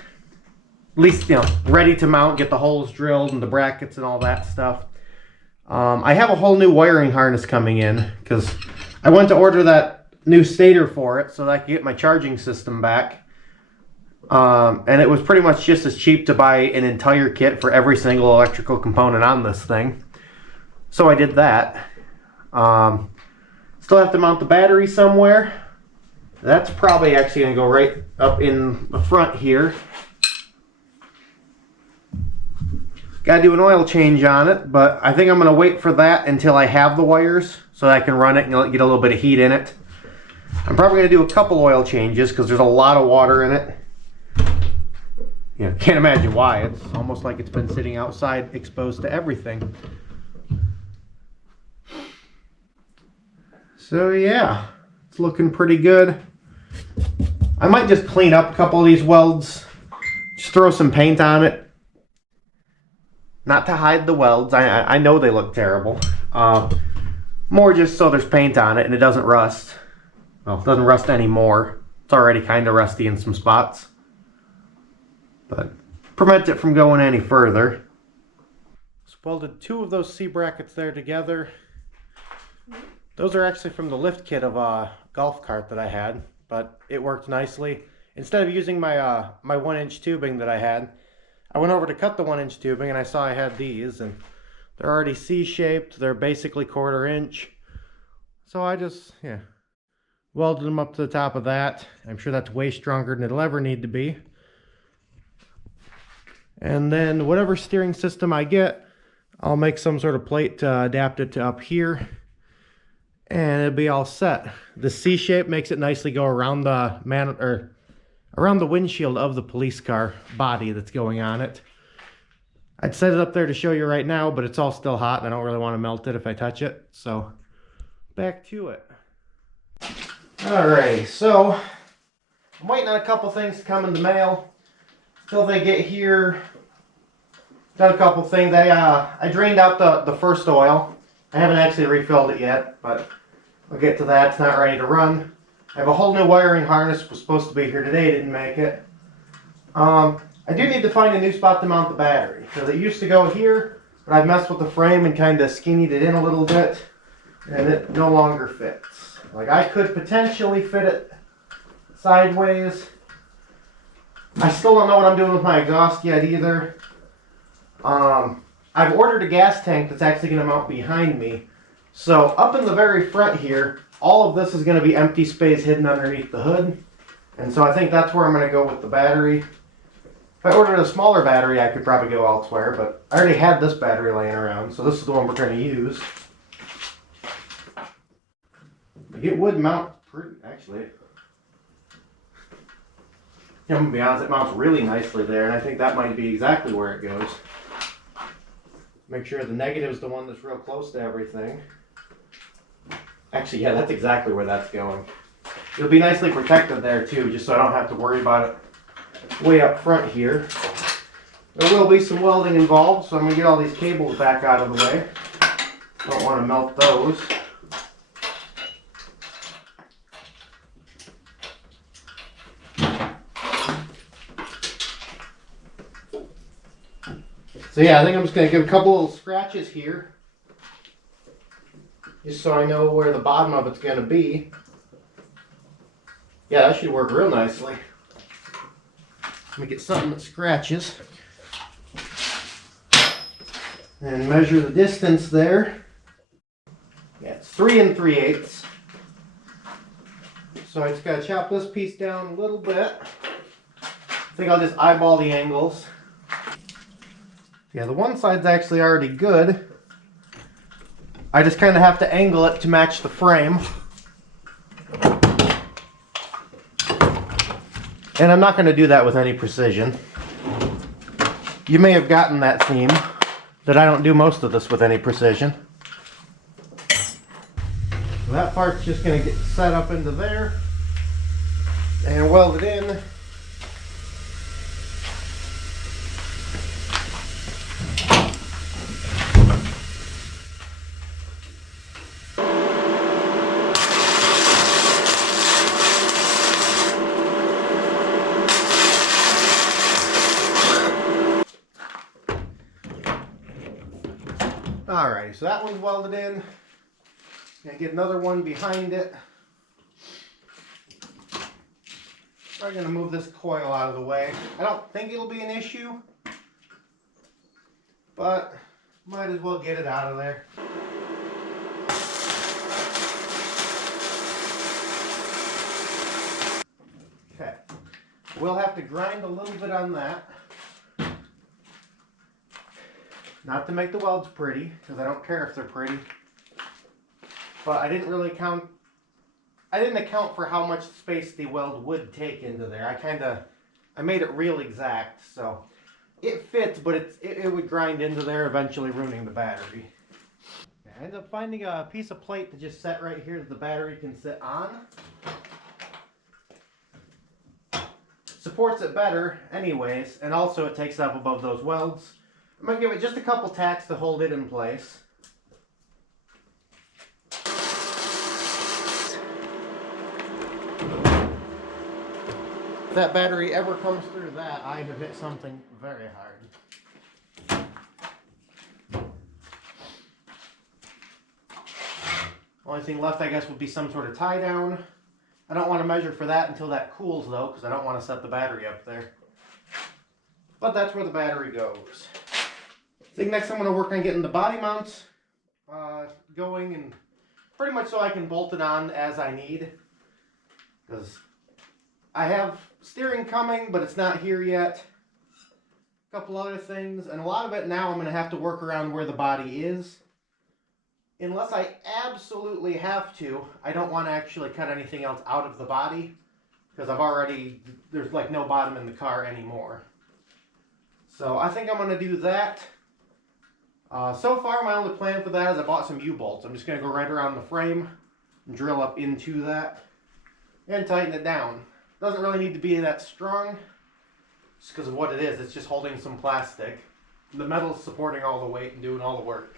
At least, you know, ready to mount, get the holes drilled and the brackets and all that stuff. I have a whole new wiring harness coming in because I went to order that new stator for it so that I could get my charging system back. And it was pretty much just as cheap to buy an entire kit for every single electrical component on this thing. So I did that. Still have to mount the battery somewhere. That's probably actually going to go right up in the front here. Got to do an oil change on it, but I think I'm going to wait for that until I have the wires so that I can run it and get a little bit of heat in it. I'm probably going to do a couple oil changes because there's a lot of water in it. You know, can't imagine why. It's almost like it's been sitting outside exposed to everything. So yeah, it's looking pretty good. I might just clean up a couple of these welds. Just throw some paint on it. Not to hide the welds. I know they look terrible. More just so there's paint on it and it doesn't rust. Well, it doesn't rust anymore. It's already kind of rusty in some spots. But prevent it from going any further. Just welded two of those C brackets there together. Those are actually from the lift kit of a golf cart that I had, but it worked nicely. Instead of using my my 1-inch tubing that I had, I went over to cut the 1-inch tubing and I saw I had these, and they're already C-shaped. They're basically 1/4 inch. So I just, welded them up to the top of that. I'm sure that's way stronger than it'll ever need to be. And then whatever steering system I get, I'll make some sort of plate to adapt it to up here, and it'll be all set. The C shape makes it nicely go around the around the windshield of the police car body that's going on it. I'd set it up there to show you right now, but it's all still hot and I don't really want to melt it if I touch it. So back to it. Alrighty, so I'm waiting on a couple things to come in the mail. Until they get here, done a couple things. I drained out the first oil. I haven't actually refilled it yet, but I'll get to that. It's not ready to run. I have a whole new wiring harness. Was supposed to be here today, didn't make it. I do need to find a new spot to mount the battery, because it used to go here, but I've messed with the frame and kind of skinnied it in a little bit, and it no longer fits. Like, I could potentially fit it sideways. I still don't know what I'm doing with my exhaust yet either. I've ordered a gas tank that's actually going to mount behind me. So up in the very front here, all of this is going to be empty space hidden underneath the hood. And so I think that's where I'm going to go with the battery. If I ordered a smaller battery, I could probably go elsewhere, but I already had this battery laying around, so this is the one we're going to use. It would mount pretty, actually. I'm gonna be honest, it mounts really nicely there, and I think that might be exactly where it goes. Make sure the negative is the one that's real close to everything. Actually, yeah, that's exactly where that's going. It'll be nicely protected there too, just so I don't have to worry about it way up front here. There will be some welding involved, so I'm gonna get all these cables back out of the way. Don't want to melt those. So yeah, I think I'm just going to give a couple little scratches here, just so I know where the bottom of it's going to be. Yeah, that should work real nicely. Let me get something that scratches. And measure the distance there. Yeah, it's 3 3/8. So I just got to chop this piece down a little bit. I think I'll just eyeball the angles. Yeah, the one side's actually already good. I just kind of have to angle it to match the frame. And I'm not going to do that with any precision. You may have gotten that theme, that I don't do most of this with any precision. So that part's just going to get set up into there and welded in. Alrighty, so that one's welded in. Gonna get another one behind it. I'm gonna move this coil out of the way. I don't think it'll be an issue, but might as well get it out of there. Okay, we'll have to grind a little bit on that. Not to make the welds pretty, because I don't care if they're pretty. But I didn't account for how much space the weld would take into there. I made it real exact, so it fits, but it would grind into there, eventually ruining the battery. I ended up finding a piece of plate to just set right here that the battery can sit on. Supports it better anyways, and also it takes up above those welds. I'm going to give it just a couple tacks to hold it in place. If that battery ever comes through that, I have hit something very hard. Only thing left, I guess, would be some sort of tie down. I don't want to measure for that until that cools, though, because I don't want to set the battery up there. But that's where the battery goes. I think next I'm going to work on getting the body mounts going, and pretty much so I can bolt it on as I need. Because I have steering coming, but it's not here yet. A couple other things, and a lot of it now I'm going to have to work around where the body is. Unless I absolutely have to, I don't want to actually cut anything else out of the body, because there's like no bottom in the car anymore. So I think I'm going to do that. So far my only plan for that is I bought some U-bolts. I'm just going to go right around the frame and drill up into that and tighten it down. Doesn't really need to be that strong, just because of what it is. It's just holding some plastic. The metal's supporting all the weight and doing all the work.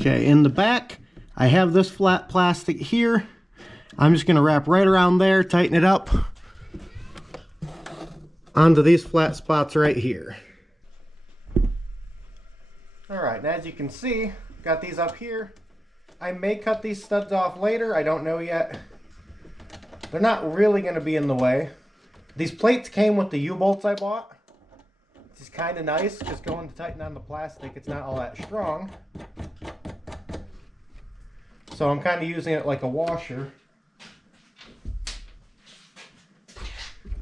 Okay, in the back, I have this flat plastic here. I'm just going to wrap right around there, tighten it up onto these flat spots right here. Alright, and as you can see, got these up here. I may cut these studs off later, I don't know yet. They're not really going to be in the way. These plates came with the U-bolts I bought. Which is kind of nice, just going to tighten on the plastic, it's not all that strong. So I'm kind of using it like a washer.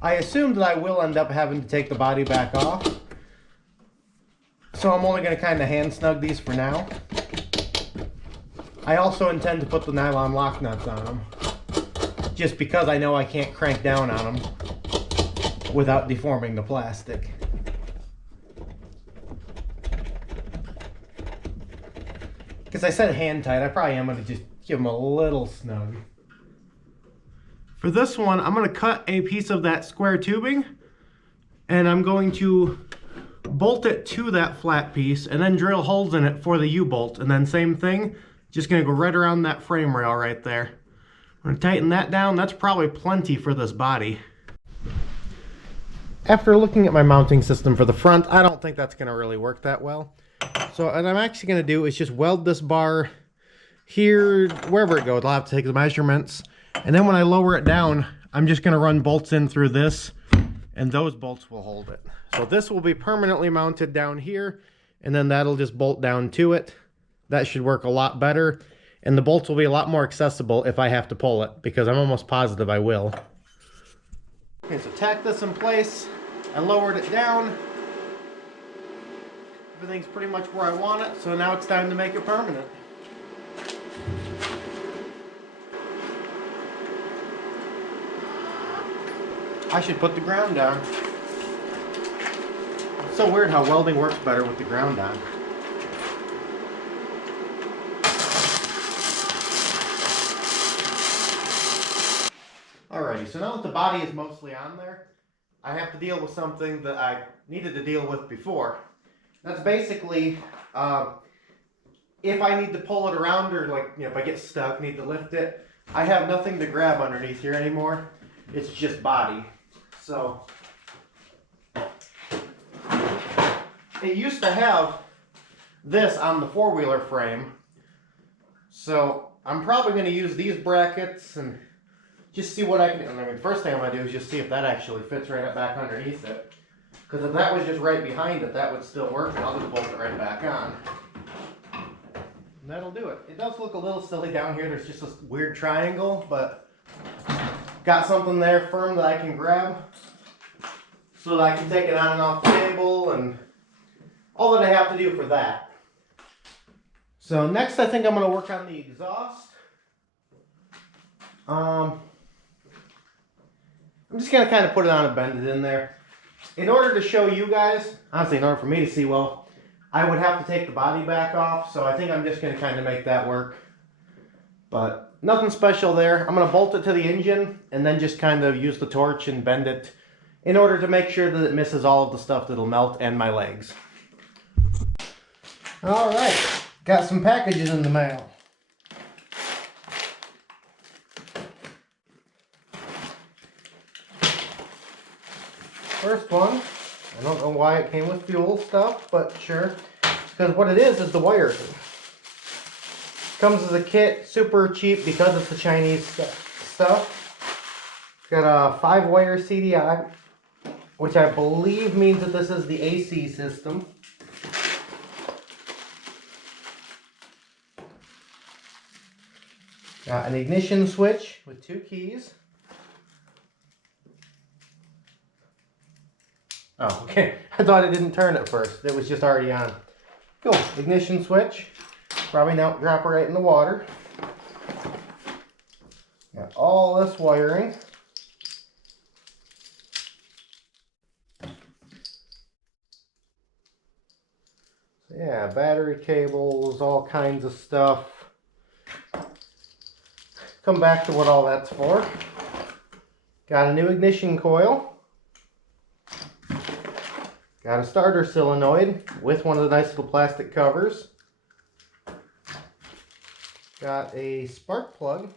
I assume that I will end up having to take the body back off. So I'm only going to kind of hand snug these for now. I also intend to put the nylon lock nuts on them, just because I know I can't crank down on them without deforming the plastic. Because I said hand tight, I probably am going to just give them a little snug. For this one, I'm going to cut a piece of that square tubing, and I'm going to bolt it to that flat piece and then drill holes in it for the U-bolt. And then same thing, just going to go right around that frame rail right there. I'm going to tighten that down. That's probably plenty for this body. After looking at my mounting system for the front, I don't think that's going to really work that well. So what I'm actually going to do is just weld this bar here, wherever it goes. I'll have to take the measurements. And then when I lower it down, I'm just going to run bolts in through this, and those bolts will hold it. So this will be permanently mounted down here, and then that'll just bolt down to it. That should work a lot better, and the bolts will be a lot more accessible if I have to pull it, because I'm almost positive I will. Okay, so tack this in place. I lowered it down. Everything's pretty much where I want it, so now it's time to make it permanent. I should put the ground down. It's so weird how welding works better with the ground down. Alrighty, so now that the body is mostly on there, I have to deal with something that I needed to deal with before. That's basically, if I need to pull it around, or like, if I get stuck, need to lift it, I have nothing to grab underneath here anymore. It's just body. So, it used to have this on the four-wheeler frame. So, I'm probably going to use these brackets and just see what I can do. I mean, the first thing I'm going to do is just see if that actually fits right up back underneath it. Because if that was just right behind it, that would still work, and I'll just bolt it right back on. And that'll do it. It does look a little silly down here. There's just this weird triangle, but got something there firm that I can grab so that I can take it on and off the table, and all that I have to do for that. So next I think I'm going to work on the exhaust. I'm just going to kind of put it on and bend it in there. In order to show you guys, honestly, in order for me to see well, I would have to take the body back off, so I think I'm just going to kind of make that work. But nothing special there. I'm going to bolt it to the engine and then just kind of use the torch and bend it in order to make sure that it misses all of the stuff that'll melt and my legs. Alright, got some packages in the mail. First one, I don't know why it came with fuel stuff, but sure. Because what it is the wiring. Comes as a kit, super cheap because it's the Chinese stuff. It's got a 5-wire CDI, which I believe means that this is the AC system. Got an ignition switch with 2 keys. Oh, okay. I thought it didn't turn at first. It was just already on. Cool. Ignition switch. Probably don't drop it right in the water. Got all this wiring. So yeah, battery cables, all kinds of stuff. Come back to what all that's for. Got a new ignition coil. Got a starter solenoid with one of the nice little plastic covers. Got a spark plug,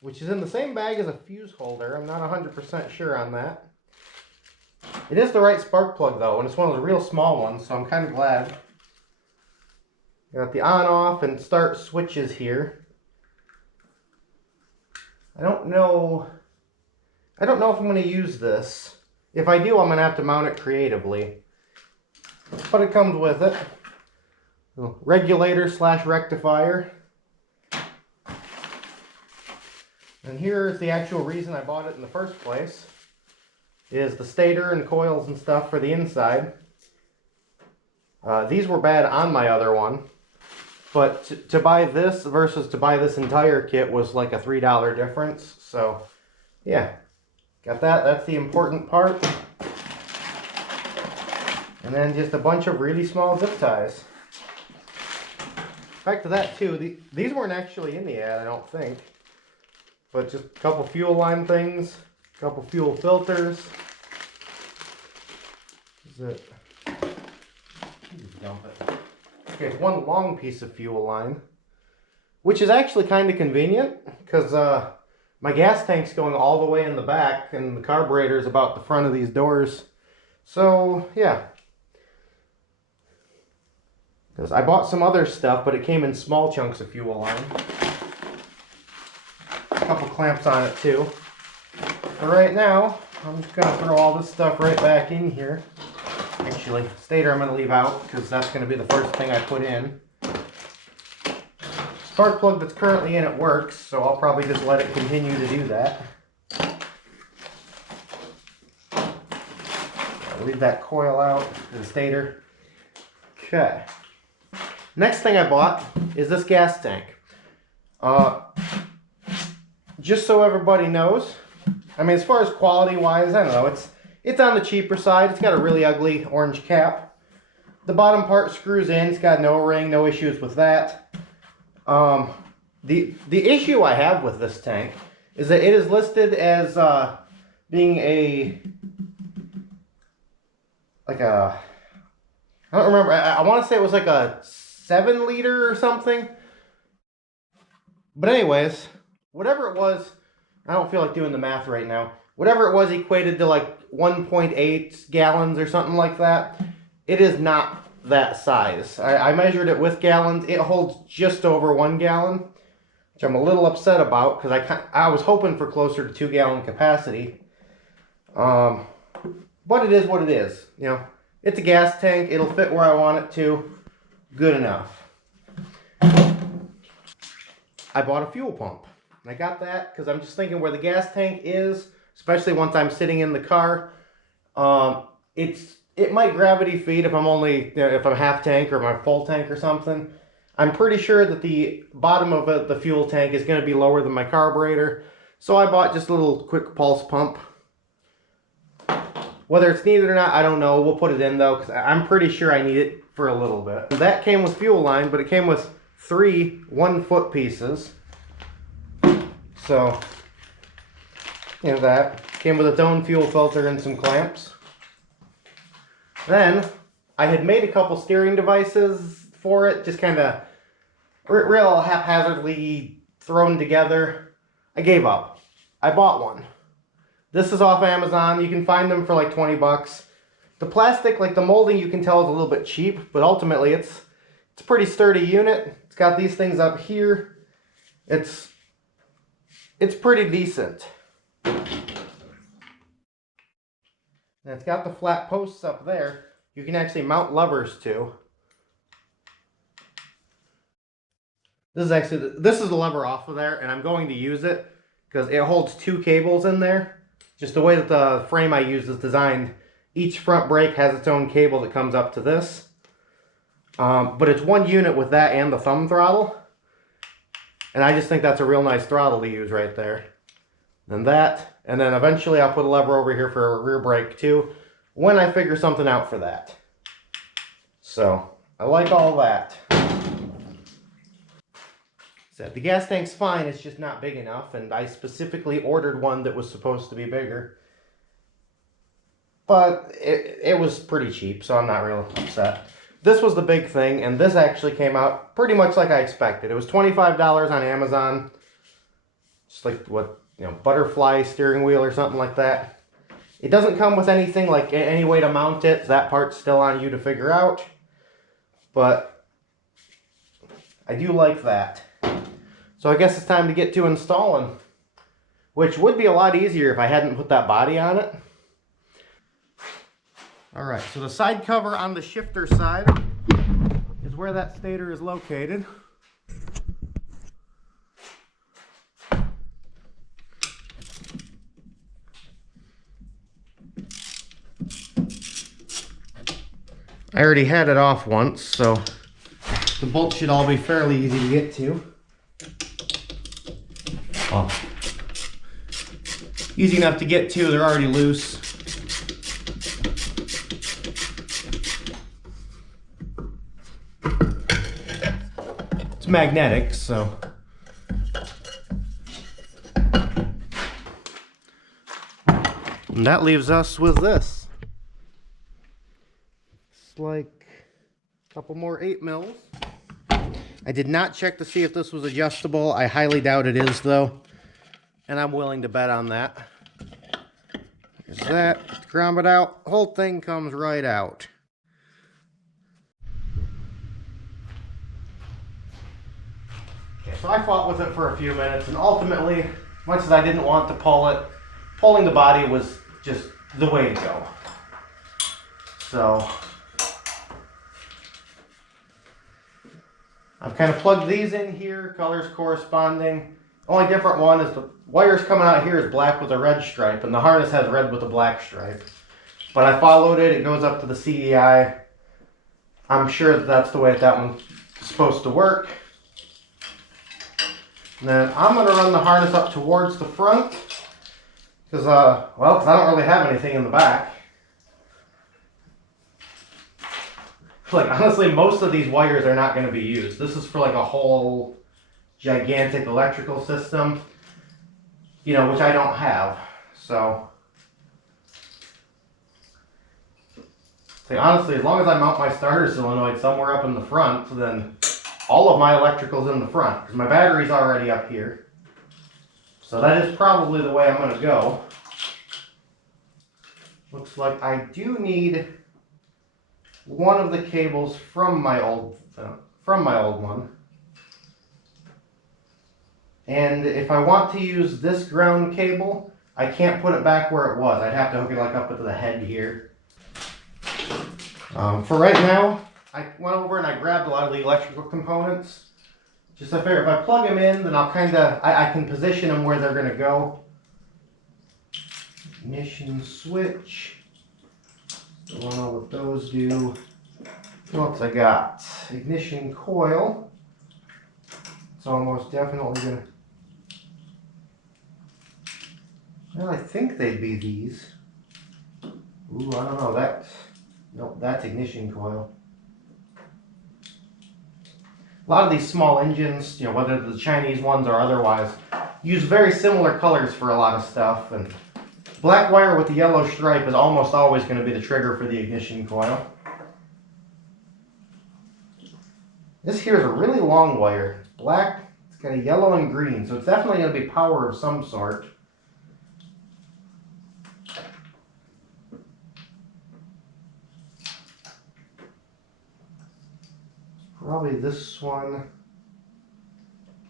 which is in the same bag as a fuse holder. I'm not 100% sure on that. It is the right spark plug though, and it's one of the real small ones, so I'm kind of glad. Got the on, off, and start switches here. I don't know if I'm going to use this. If I do, I'm going to have to mount it creatively. But it comes with it. Regulator / rectifier. And here's the actual reason I bought it in the first place. Is the stator and coils and stuff for the inside. These were bad on my other one. But to buy this versus to buy this entire kit was like a $3 difference. So, yeah. Got that. That's the important part. And then just a bunch of really small zip ties. Back to that too. These weren't actually in the ad, I don't think. But just a couple fuel line things. A couple fuel filters. Is it? Dump it. Okay, one long piece of fuel line, which is actually kind of convenient because my gas tank's going all the way in the back and the carburetor is about the front of these doors. So, yeah. Because I bought some other stuff, but it came in small chunks of fuel line. A couple clamps on it too. But right now, I'm just going to throw all this stuff right back in here. Actually, stator I'm going to leave out because that's going to be the first thing I put in. Spark plug that's currently in it works, so I'll probably just let it continue to do that. I'll leave that coil out, the stator. Okay. Next thing I bought is this gas tank. Just so everybody knows, I mean, as far as quality wise, I don't know, it's on the cheaper side. It's got a really ugly orange cap. The bottom part screws in. It's got an O-ring, no issues with that. The issue I have with this tank is that it is listed as being I don't remember. I want to say it was like a 7-liter or something. But anyways, whatever it was, I don't feel like doing the math right now. Whatever it was equated to like 1.8 gallons or something like that. It is not that size. I measured it with gallons. It holds just over 1 gallon, which I'm a little upset about because I was hoping for closer to 2-gallon capacity. But it is what it is. You know, it's a gas tank. It'll fit where I want it to. Good enough. I bought a fuel pump. And I got that because I'm just thinking where the gas tank is, especially once I'm sitting in the car. It might gravity feed if I'm if I'm half tank or my full tank or something. I'm pretty sure that the bottom of the fuel tank is going to be lower than my carburetor. So I bought just a little quick pulse pump. Whether it's needed or not, I don't know. We'll put it in though because I'm pretty sure I need it for a little bit. That came with fuel line, but it came with 3 1-foot pieces. So, you know, that came with its own fuel filter and some clamps. Then, I had made a couple steering devices for it, just kind of real haphazardly thrown together. I gave up. I bought one. This is off Amazon. You can find them for like 20 bucks. The plastic, like the molding, you can tell is a little bit cheap, but ultimately it's a pretty sturdy unit. It's got these things up here. It's pretty decent. And it's got the flat posts up there. You can actually mount levers to. This is the lever off of there, and I'm going to use it because it holds 2 cables in there. Just the way that the frame I use is designed, each front brake has its own cable that comes up to this. But it's one unit with that and the thumb throttle. And I just think that's a real nice throttle to use right there. And that, and then eventually I'll put a lever over here for a rear brake too, when I figure something out for that. So, I like all that. So, the gas tank's fine, it's just not big enough, and I specifically ordered one that was supposed to be bigger. But it was pretty cheap, so I'm not real upset. This was the big thing, and this actually came out pretty much like I expected. It was $25 on Amazon. Just like, what, you know, butterfly steering wheel or something like that. It doesn't come with anything like any way to mount it. That part's still on you to figure out. But I do like that. So I guess it's time to get to installing. Which would be a lot easier if I hadn't put that body on it. Alright, so the side cover on the shifter side is where that stator is located. I already had it off once, so the bolts should all be fairly easy to get to. Oh. Easy enough to get to, they're already loose. It's magnetic, so. And that leaves us with this. Like a couple more 8 mils. I did not check to see if this was adjustable. I highly doubt it is though, and I'm willing to bet on that. There's that. Ground it out. Whole thing comes right out. Okay, so I fought with it for a few minutes, and ultimately, much as I didn't want to pull it, pulling the body was just the way to go. So I've kind of plugged these in here, colors corresponding. Only different one is the wires coming out here is black with a red stripe, and the harness has red with a black stripe. But I followed it, it goes up to the CDI. I'm sure that that's the way that one's supposed to work. And then I'm going to run the harness up towards the front, because I don't really have anything in the back. Like, honestly, most of these wires are not going to be used. This is for like a whole gigantic electrical system, you know, which I don't have. So, honestly, as long as I mount my starter solenoid somewhere up in the front, then all of my electrical's in the front, because my battery's already up here. So that is probably the way I'm going to go. Looks like I do need one of the cables from my old one. And if I want to use this ground cable, I can't put it back where it was. I'd have to hook it like up into the head here. For right now, I went over and I grabbed a lot of the electrical components. Just I figure if I plug them in, then I'll I can position them where they're going to go. Ignition switch. Don't know what those do. What else I got? Ignition coil. It's almost definitely gonna. Well, I think they'd be these. Ooh, I don't know. Nope, that's ignition coil. A lot of these small engines, you know, whether the Chinese ones or otherwise, use very similar colors for a lot of stuff, and black wire with the yellow stripe is almost always going to be the trigger for the ignition coil. This here is a really long wire. It's black, it's got a yellow and green, so it's definitely going to be power of some sort. Probably this one.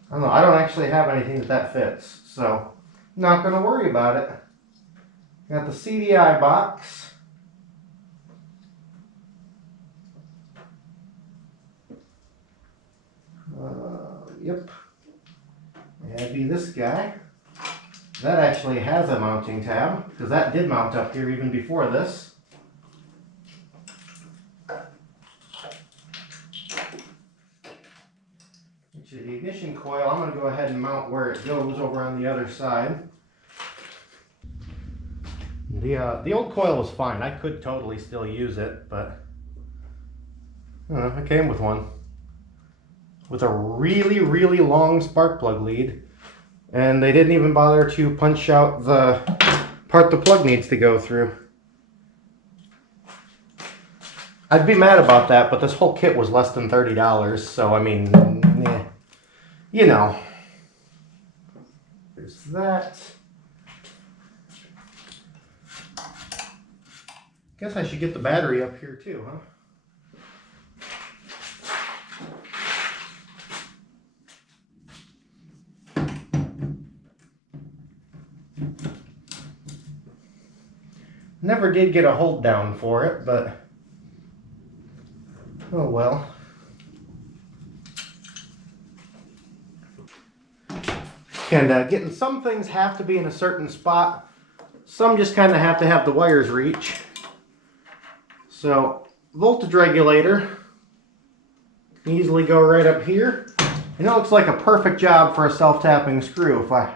I don't know. I don't actually have anything that fits, so not going to worry about it. Got the CDI box. Yep. That'd be this guy. That actually has a mounting tab, because that did mount up here even before this. Which is the ignition coil. I'm going to go ahead and mount where it goes over on the other side. The old coil was fine. I could totally still use it, but I don't know, I came with one. With a really, really long spark plug lead. And they didn't even bother to punch out the part the plug needs to go through. I'd be mad about that, but this whole kit was less than $30, so I mean, eh, you know. There's that. Guess I should get the battery up here too, huh? Never did get a hold down for it, but oh well. And getting some things have to be in a certain spot. Some just kind of have to have the wires reach. So, voltage regulator can easily go right up here. And it looks like a perfect job for a self-tapping screw if I...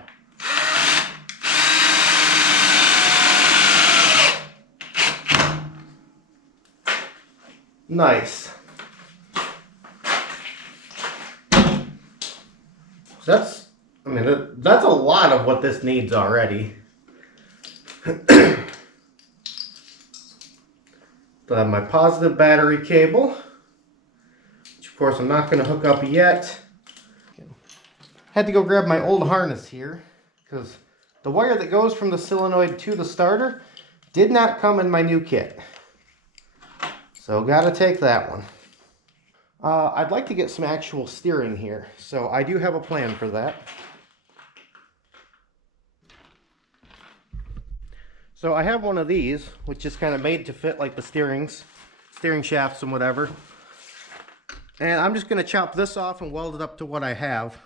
Nice. So that's a lot of what this needs already. So I have my positive battery cable, which of course I'm not going to hook up yet. Had to go grab my old harness here because the wire that goes from the solenoid to the starter did not come in my new kit. So gotta take that one. I'd like to get some actual steering here, so I do have a plan for that. So I have one of these, which is kind of made to fit like the steering shafts and whatever. And I'm just going to chop this off and weld it up to what I have.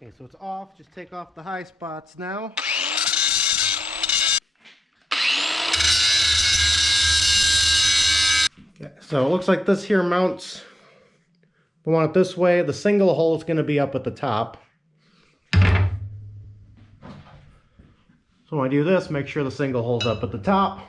Okay, so it's off. Just take off the high spots now. Okay, so it looks like this here mounts. If I want it this way, the single hole is going to be up at the top. So when I do this, make sure the single hole's up at the top.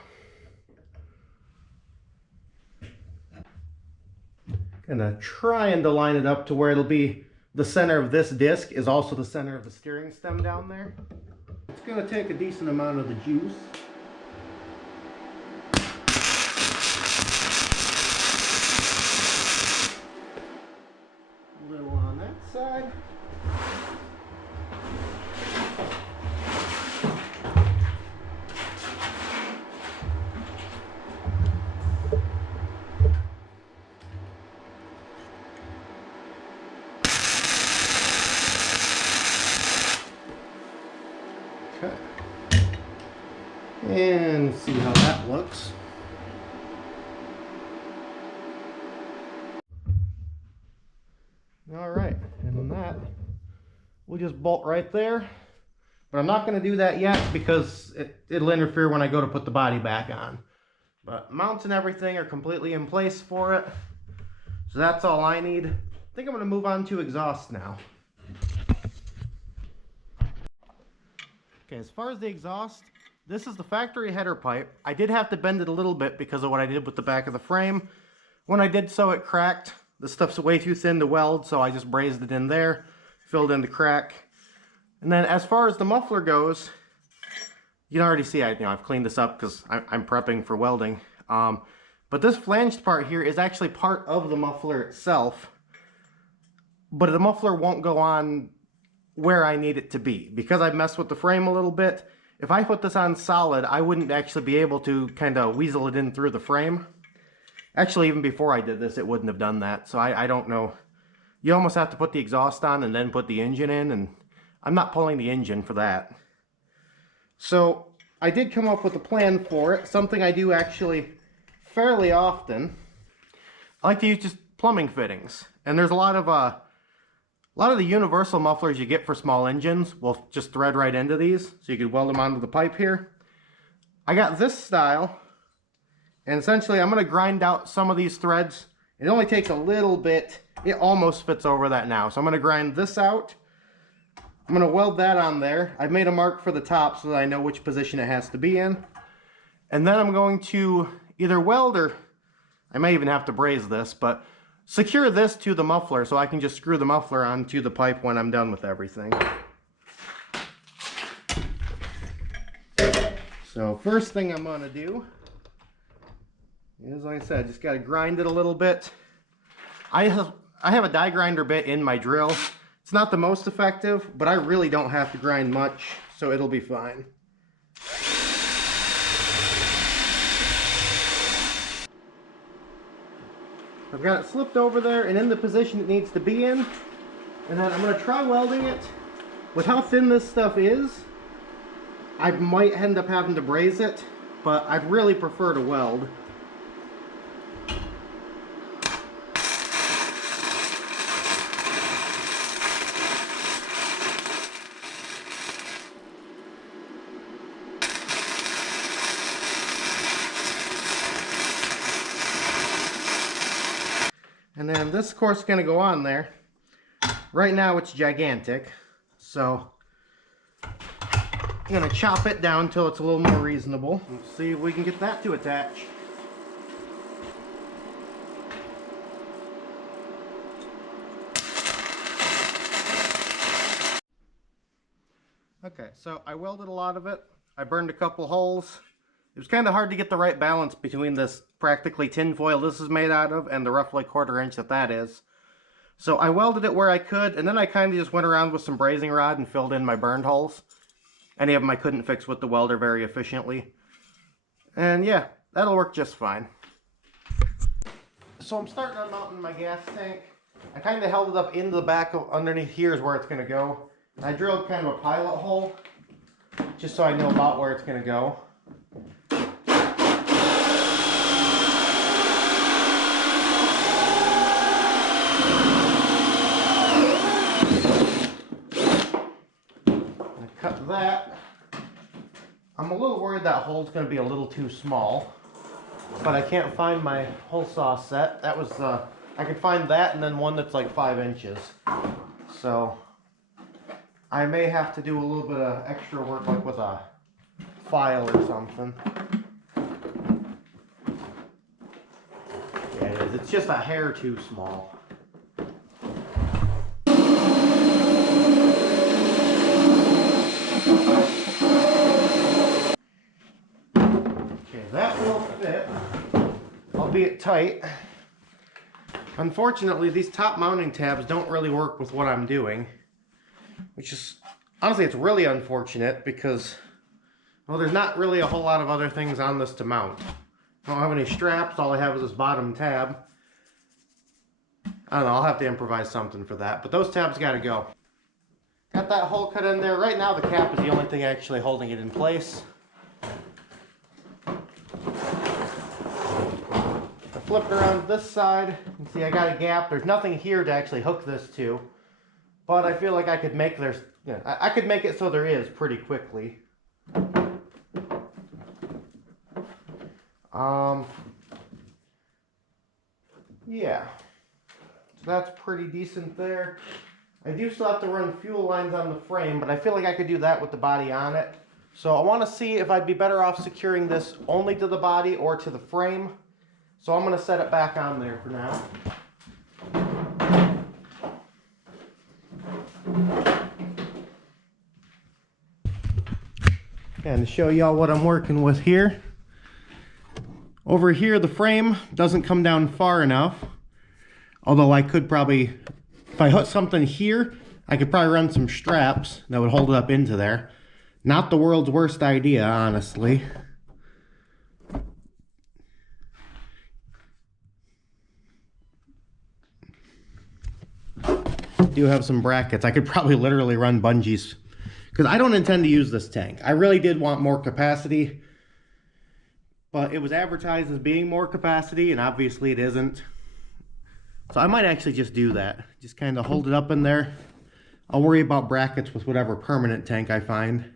Gonna try and align it up to where it'll be the center of this disc is also the center of the steering stem down there. It's gonna take a decent amount of the juice. A little on that side. And see how that looks. All right, and that we'll just bolt right there. But I'm not going to do that yet because it'll interfere when I go to put the body back on. But mounts and everything are completely in place for it. So that's all I need. I think I'm going to move on to exhaust now. Okay, as far as the exhaust, this is the factory header pipe. I did have to bend it a little bit because of what I did with the back of the frame. When I did so, it cracked. The stuff's way too thin to weld, so I just brazed it in there, filled in the crack. And then as far as the muffler goes, you can already see I've cleaned this up because I'm prepping for welding. But this flanged part here is actually part of the muffler itself. But the muffler won't go on where I need it to be. Because I've messed with the frame a little bit, if I put this on solid, I wouldn't actually be able to kind of weasel it in through the frame. Actually, even before I did this, it wouldn't have done that. So I don't know. You almost have to put the exhaust on and then put the engine in, and I'm not pulling the engine for that. So I did come up with a plan for it, something I do actually fairly often. I like to use just plumbing fittings, and there's a lot of the universal mufflers you get for small engines will just thread right into these, so you could weld them onto the pipe here. I got this style, and essentially I'm going to grind out some of these threads. It only takes a little bit. It almost fits over that now, so I'm going to grind this out. I'm going to weld that on there. I've made a mark for the top so that I know which position it has to be in. And then I'm going to either weld, or I may even have to braze this, but secure this to the muffler so I can just screw the muffler onto the pipe when I'm done with everything. So first thing I'm going to do is, like I said, just got to grind it a little bit. I have a die grinder bit in my drill. It's not the most effective, but I really don't have to grind much, so it'll be fine. I've got it slipped over there and in the position it needs to be in. And then I'm going to try welding it. With how thin this stuff is, I might end up having to braze it, but I'd really prefer to weld. And then this, of course, is going to go on there. Right now it's gigantic, so I'm going to chop it down until it's a little more reasonable. Let's see if we can get that to attach. Okay, so I welded a lot of it. I burned a couple holes. It was kind of hard to get the right balance between this practically tin foil this is made out of and the roughly 1/4 inch that is. So I welded it where I could, and then I kind of just went around with some brazing rod and filled in my burned holes. Any of them I couldn't fix with the welder very efficiently. And yeah, that'll work just fine. So I'm starting on mounting my gas tank. I kind of held it up into the back of underneath here is where it's going to go. And I drilled kind of a pilot hole just so I know about where it's going to go. Cut that. I'm a little worried that hole's going to be a little too small, but I can't find my hole saw set. That was I could find that and then one that's like 5 inches. So I may have to do a little bit of extra work, like with a file or something. Yeah, it is. It's just a hair too small. Okay, that will fit, albeit tight. Unfortunately, these top mounting tabs don't really work with what I'm doing, which is, honestly, it's really unfortunate because, well, there's not really a whole lot of other things on this to mount. I don't have any straps, all I have is this bottom tab. I don't know, I'll have to improvise something for that, but those tabs gotta go. Got that hole cut in there. Right now the cap is the only thing actually holding it in place. I flipped around this side and see I got a gap. There's nothing here to actually hook this to, but I feel like I could make I could make it so there is pretty quickly. Yeah, so that's pretty decent there. I do still have to run fuel lines on the frame, but I feel like I could do that with the body on it. So I want to see if I'd be better off securing this only to the body or to the frame. So I'm going to set it back on there for now. And to show y'all what I'm working with here. Over here the frame doesn't come down far enough. Although I could probably, if I hook something here, I could probably run some straps that would hold it up into there. Not the world's worst idea, honestly. do have some brackets. I could probably literally run bungees because I don't intend to use this tank. I really did want more capacity, but it was advertised as being more capacity, and obviously it isn't. So I might actually just do that. Just kind of hold it up in there. I'll worry about brackets with whatever permanent tank I find.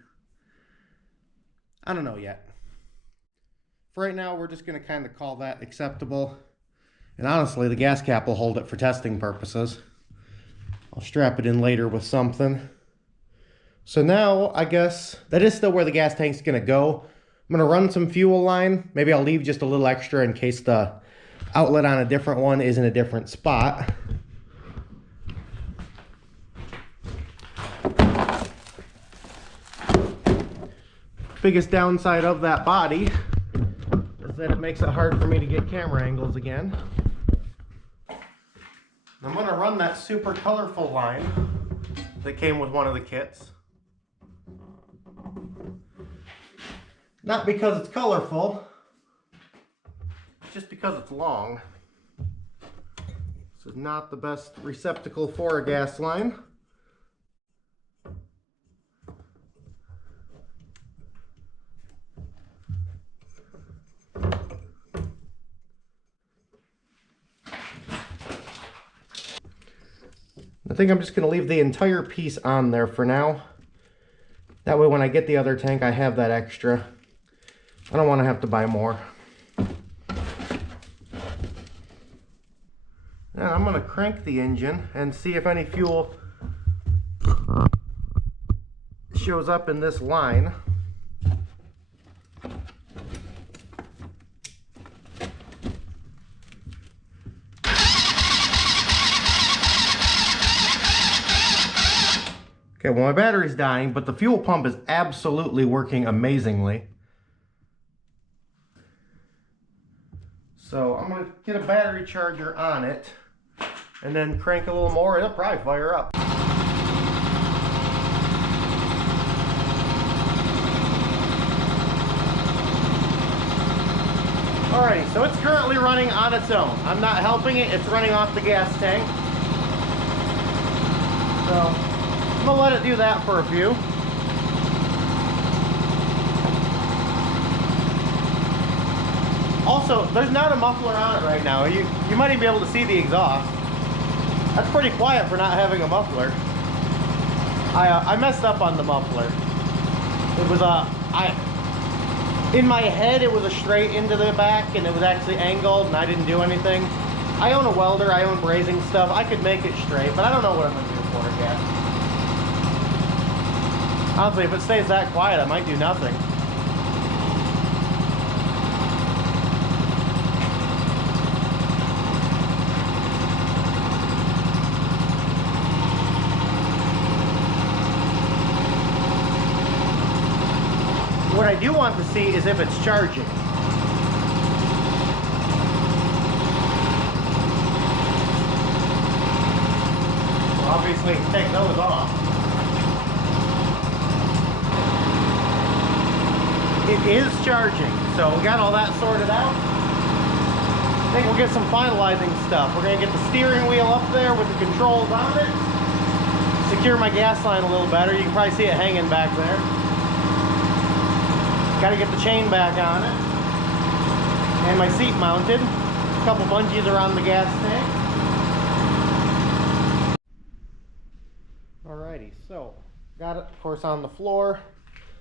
I don't know yet. For right now, we're just going to kind of call that acceptable. And honestly, the gas cap will hold it for testing purposes. I'll strap it in later with something. So now, I guess, that is still where the gas tank's going to go. I'm going to run some fuel line. Maybe I'll leave just a little extra in case the outlet on a different one is in a different spot. Biggest downside of that body is that it makes it hard for me to get camera angles again. I'm going to run that super colorful line that came with one of the kits. Not because it's colorful, just because it's long. This is not the best receptacle for a gas line. I think I'm just going to leave the entire piece on there for now. That way when I get the other tank, I have that extra. I don't want to have to buy more. Now I'm going to crank the engine and see if any fuel shows up in this line. Okay, well my battery's dying, but the fuel pump is absolutely working amazingly. So I'm going to get a battery charger on it and then crank a little more and it'll probably fire up. Alrighty, so it's currently running on its own. I'm not helping it, it's running off the gas tank. So I'm going to let it do that for a few. Also, there's not a muffler on it right now. You might even be able to see the exhaust. That's pretty quiet for not having a muffler. I messed up on the muffler. It was in my head it was a straight into the back and it was actually angled and I didn't do anything. I own a welder, I own brazing stuff. I could make it straight, but I don't know what I'm going to do for it yet. Honestly, if it stays that quiet, I might do nothing. What I do want to see is if it's charging. Well, obviously, take those off. It is charging, so we got all that sorted out. I think we'll get some finalizing stuff. We're going to get the steering wheel up there with the controls on it. Secure my gas line a little better. You can probably see it hanging back there. Got to get the chain back on it. And my seat mounted. A couple bungees around the gas tank. Alrighty, so got it, of course, on the floor.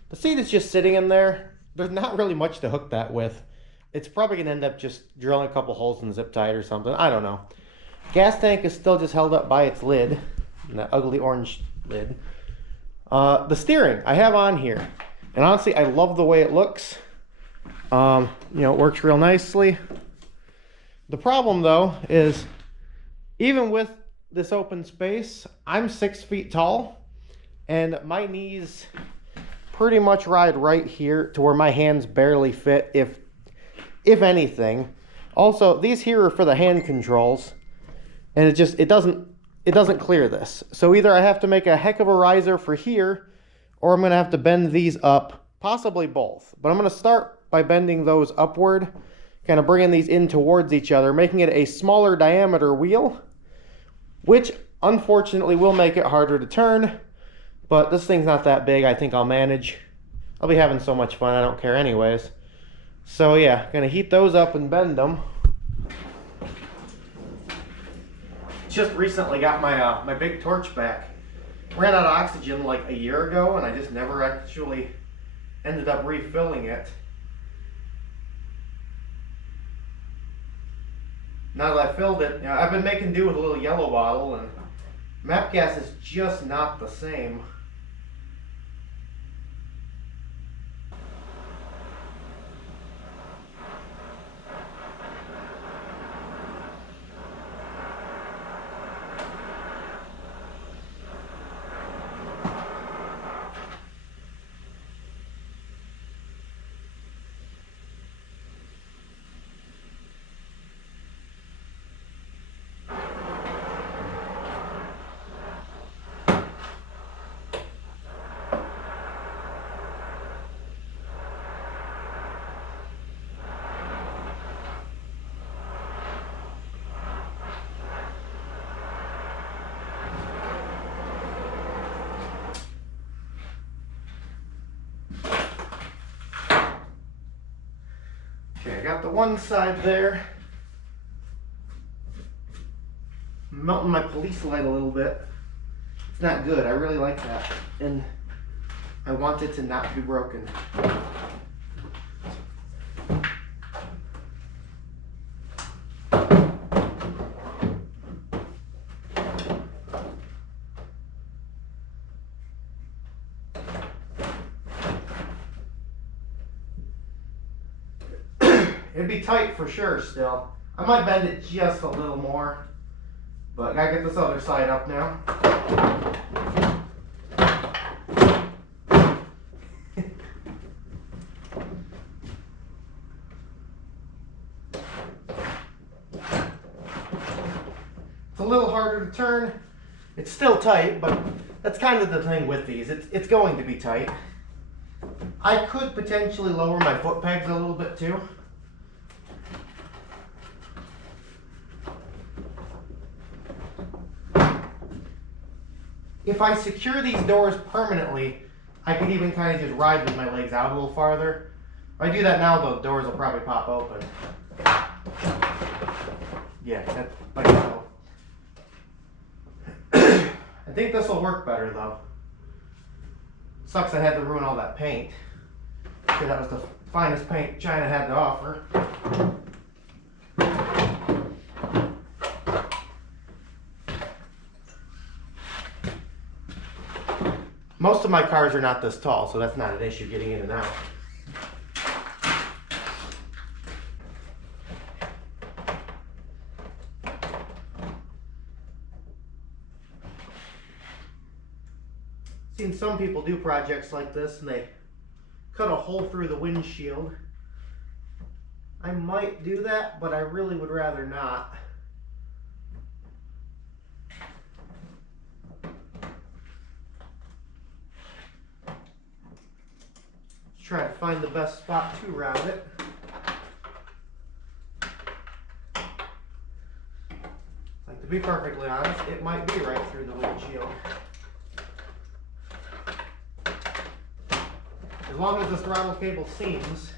The seat is just sitting in there. There's not really much to hook that with. It's probably going to end up just drilling a couple holes in the zip tie or something. I don't know. Gas tank is still just held up by its lid. That ugly orange lid. The steering I have on here. And honestly, I love the way it looks. You know, it works real nicely. The problem, though, is even with this open space, I'm 6 feet tall. And my knees pretty much ride right here to where my hands barely fit, if anything. Also, these here are for the hand controls. And it doesn't clear this. So either I have to make a heck of a riser for here, or I'm going to have to bend these up, possibly both. But I'm going to start by bending those upward, kind of bringing these in towards each other, making it a smaller diameter wheel, which unfortunately will make it harder to turn, but this thing's not that big. I think I'll manage. I'll be having so much fun, I don't care anyways. So yeah, gonna heat those up and bend them. Just recently got my my big torch back. Ran out of oxygen like a year ago, and I just never actually ended up refilling it. Now that I filled it, you know, I've been making do with a little yellow bottle, and MAP gas is just not the same. Okay, I got the one side there. I'm melting my police light a little bit. It's not good. I really like that. And I want it to not be broken. It'd be tight for sure still. I might bend it just a little more, but I gotta get this other side up now. It's a little harder to turn. It's still tight, but that's kind of the thing with these. It's going to be tight. I could potentially lower my foot pegs a little bit too. If I secure these doors permanently, I could even kind of just ride with my legs out a little farther. If I do that now, the doors will probably pop open. Yeah, that's like so. I think this will work better though. Sucks I had to ruin all that paint, because that was the finest paint China had to offer. Most of my cars are not this tall, so that's not an issue getting in and out. Seen some people do projects like this and they cut a hole through the windshield. I might do that, but I really would rather not. Try to find the best spot to round it. Like, to be perfectly honest, it might be right through the windshield. As long as the throttle cable seams,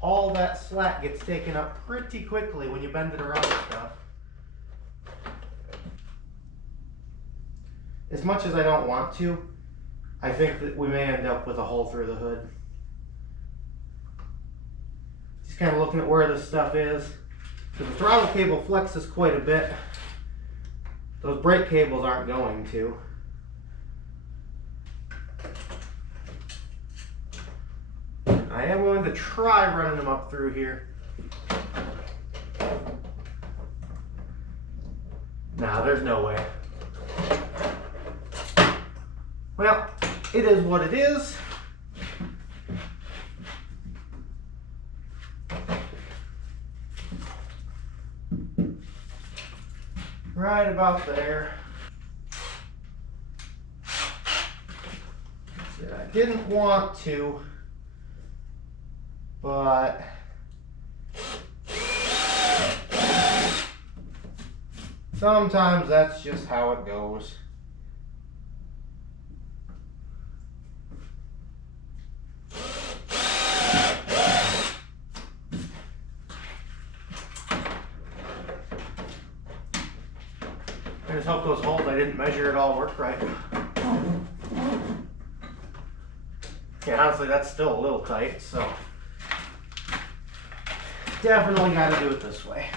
all that slack gets taken up pretty quickly when you bend it around and stuff. As much as I don't want to, I think that we may end up with a hole through the hood. Just kind of looking at where this stuff is. So the throttle cable flexes quite a bit. Those brake cables aren't going to. I am going to try running them up through here. Nah, there's no way. Well, it is what it is. Right about there. See, I didn't want to, but Sometimes that's just how it goes. I just hope those holes I didn't measure at all work right. Yeah, honestly, that's still a little tight, so definitely got to do it this way.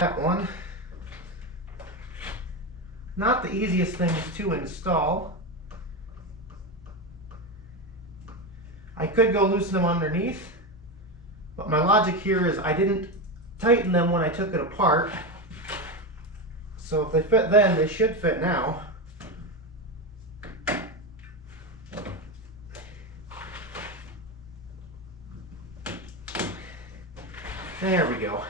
That one. Not the easiest things to install. I could go loosen them underneath, but my logic here is I didn't tighten them when I took it apart. So if they fit then, they should fit now. There we go.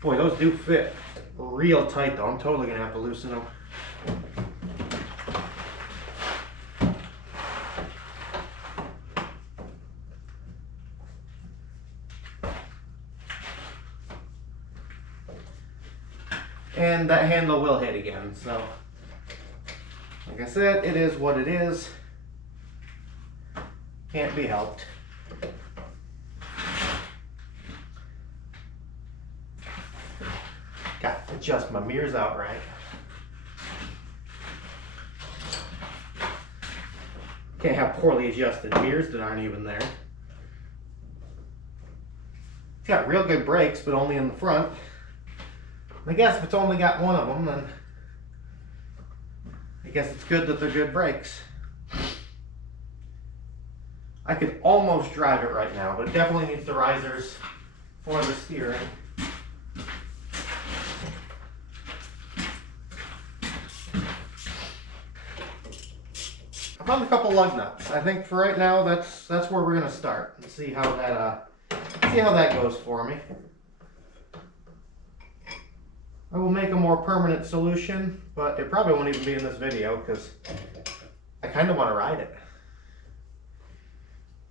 Boy, those do fit real tight though. I'm totally gonna have to loosen them. And that handle will hit again, so like I said, it is what it is. Can't be helped. Got to adjust my mirrors out right. Can't have poorly adjusted mirrors that aren't even there. It's got real good brakes, but only in the front. I guess if it's only got one of them, then I guess it's good that they're good brakes. I could almost drive it right now, but it definitely needs the risers for the steering. I found a couple lug nuts. I think for right now, that's where we're gonna start and see how that goes for me. I will make a more permanent solution, but it probably won't even be in this video because I kind of want to ride it.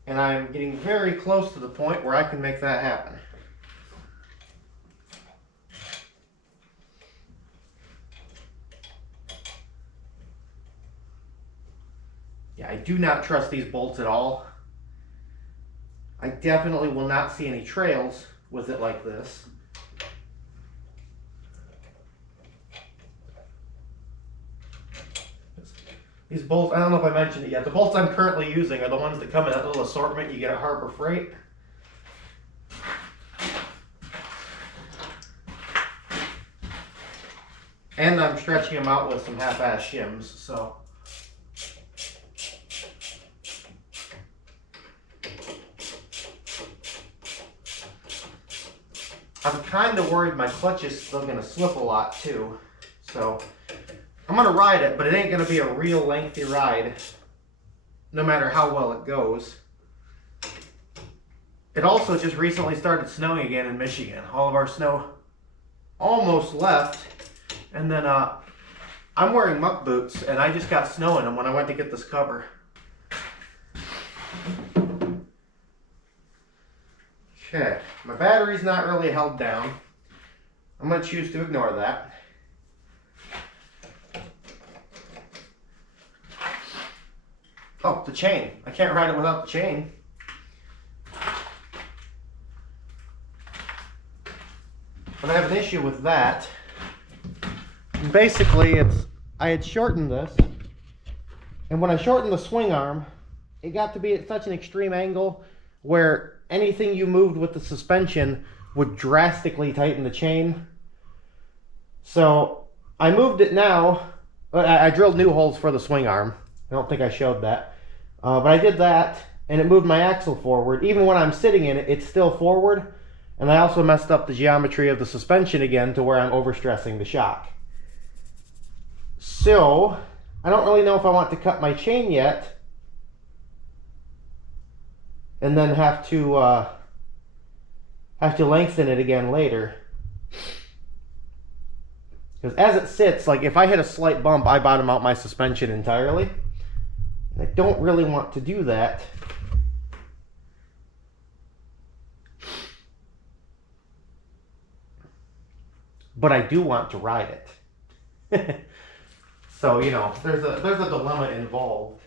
And I'm getting very close to the point where I can make that happen. Yeah, I do not trust these bolts at all. I definitely will not see any trails with it like this. These bolts, I don't know if I mentioned it yet, the bolts I'm currently using are the ones that come in that little assortment you get at Harbor Freight. And I'm stretching them out with some half-ass shims, so. I'm kind of worried my clutch is still going to slip a lot too, so. I'm going to ride it, but it ain't going to be a real lengthy ride, no matter how well it goes. It also just recently started snowing again in Michigan. All of our snow almost left, and then I'm wearing muck boots, and I just got snow in them when I went to get this cover. Okay, my battery's not really held down. I'm going to choose to ignore that. Oh, the chain. I can't ride it without the chain. But I have an issue with that. And basically, I had shortened this, and when I shortened the swing arm, it got to be at such an extreme angle where anything you moved with the suspension would drastically tighten the chain. So I moved it now. I drilled new holes for the swing arm. I don't think I showed that. But I did that, and it moved my axle forward. Even when I'm sitting in it, it's still forward. And I also messed up the geometry of the suspension again to where I'm overstressing the shock. So, I don't really know if I want to cut my chain yet and then have to lengthen it again later. Because as it sits, like if I hit a slight bump, I bottom out my suspension entirely. And I don't really want to do that. But I do want to ride it. So, you know, there's a dilemma involved.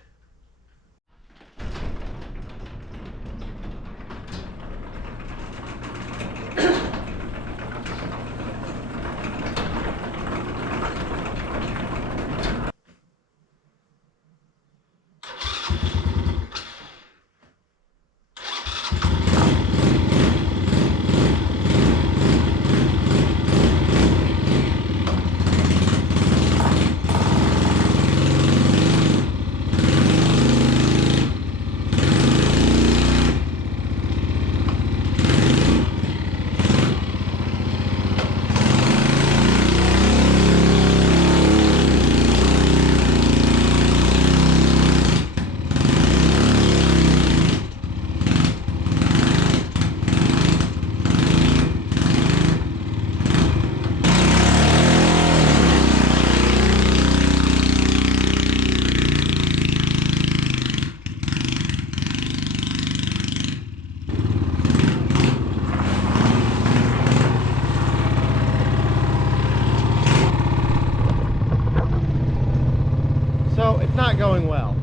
So it's not going well.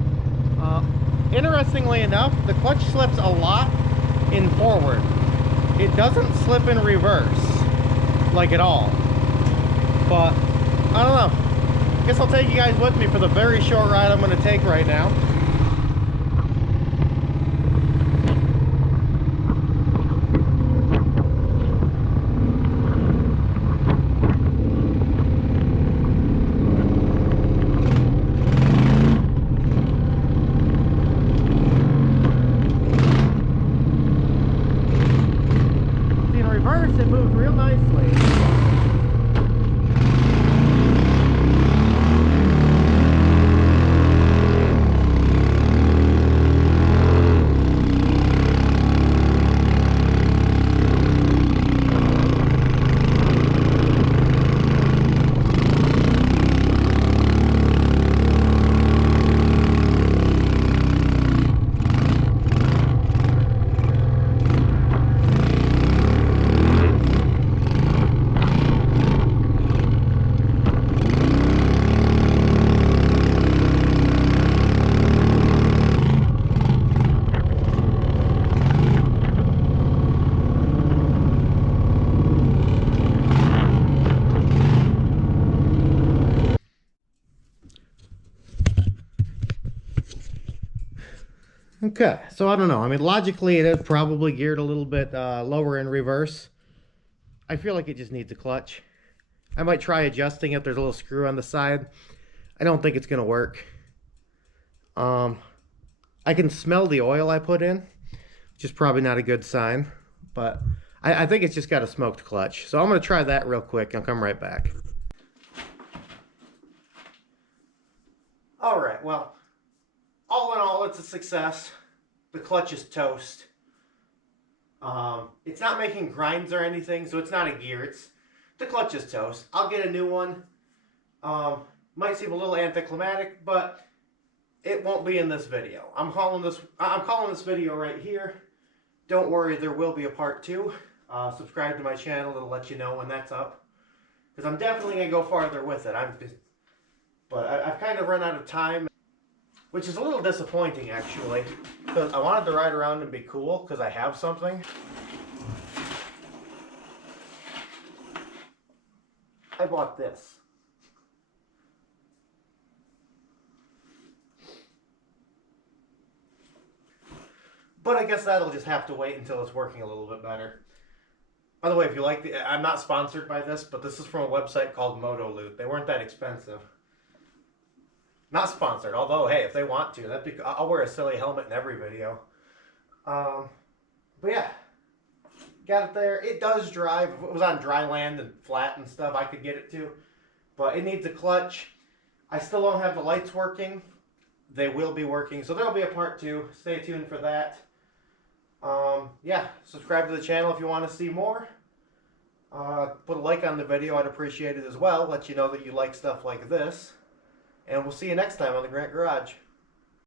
Interestingly enough, the clutch slips a lot in forward. It doesn't slip in reverse, like at all. But, I don't know. I guess I'll take you guys with me for the very short ride I'm going to take right now. It moves real nicely. Okay, so I don't know. I mean, logically, it is probably geared a little bit lower in reverse. I feel like it just needs a clutch. I might try adjusting it. There's a little screw on the side. I don't think it's going to work. I can smell the oil I put in, which is probably not a good sign. But I think it's just got a smoked clutch. So I'm going to try that real quick. I'll come right back. All right, well, all in all, it's a success. The clutch is toast. It's not making grinds or anything, so it's not a gear. The clutch is toast. I'll get a new one. Might seem a little anticlimactic, but it won't be in this video. I'm calling this video right here. Don't worry, there will be a part 2. Subscribe to my channel. It'll let you know when that's up. Because I'm definitely going to go farther with it. I've kind of run out of time. Which is a little disappointing, actually, because I wanted to ride around and be cool, because I have something. I bought this. But I guess that'll just have to wait until it's working a little bit better. By the way, if you like I'm not sponsored by this, but this is from a website called Moto Loot. They weren't that expensive. Not sponsored, although, hey, if they want to, I'll wear a silly helmet in every video. But yeah, got it there. It does drive. If it was on dry land and flat and stuff, I could get it to. But it needs a clutch. I still don't have the lights working. They will be working, so there'll be a part 2. Stay tuned for that. Yeah, subscribe to the channel if you want to see more. Put a like on the video, I'd appreciate it as well. Let you know that you like stuff like this. And we'll see you next time on the Grant Garage.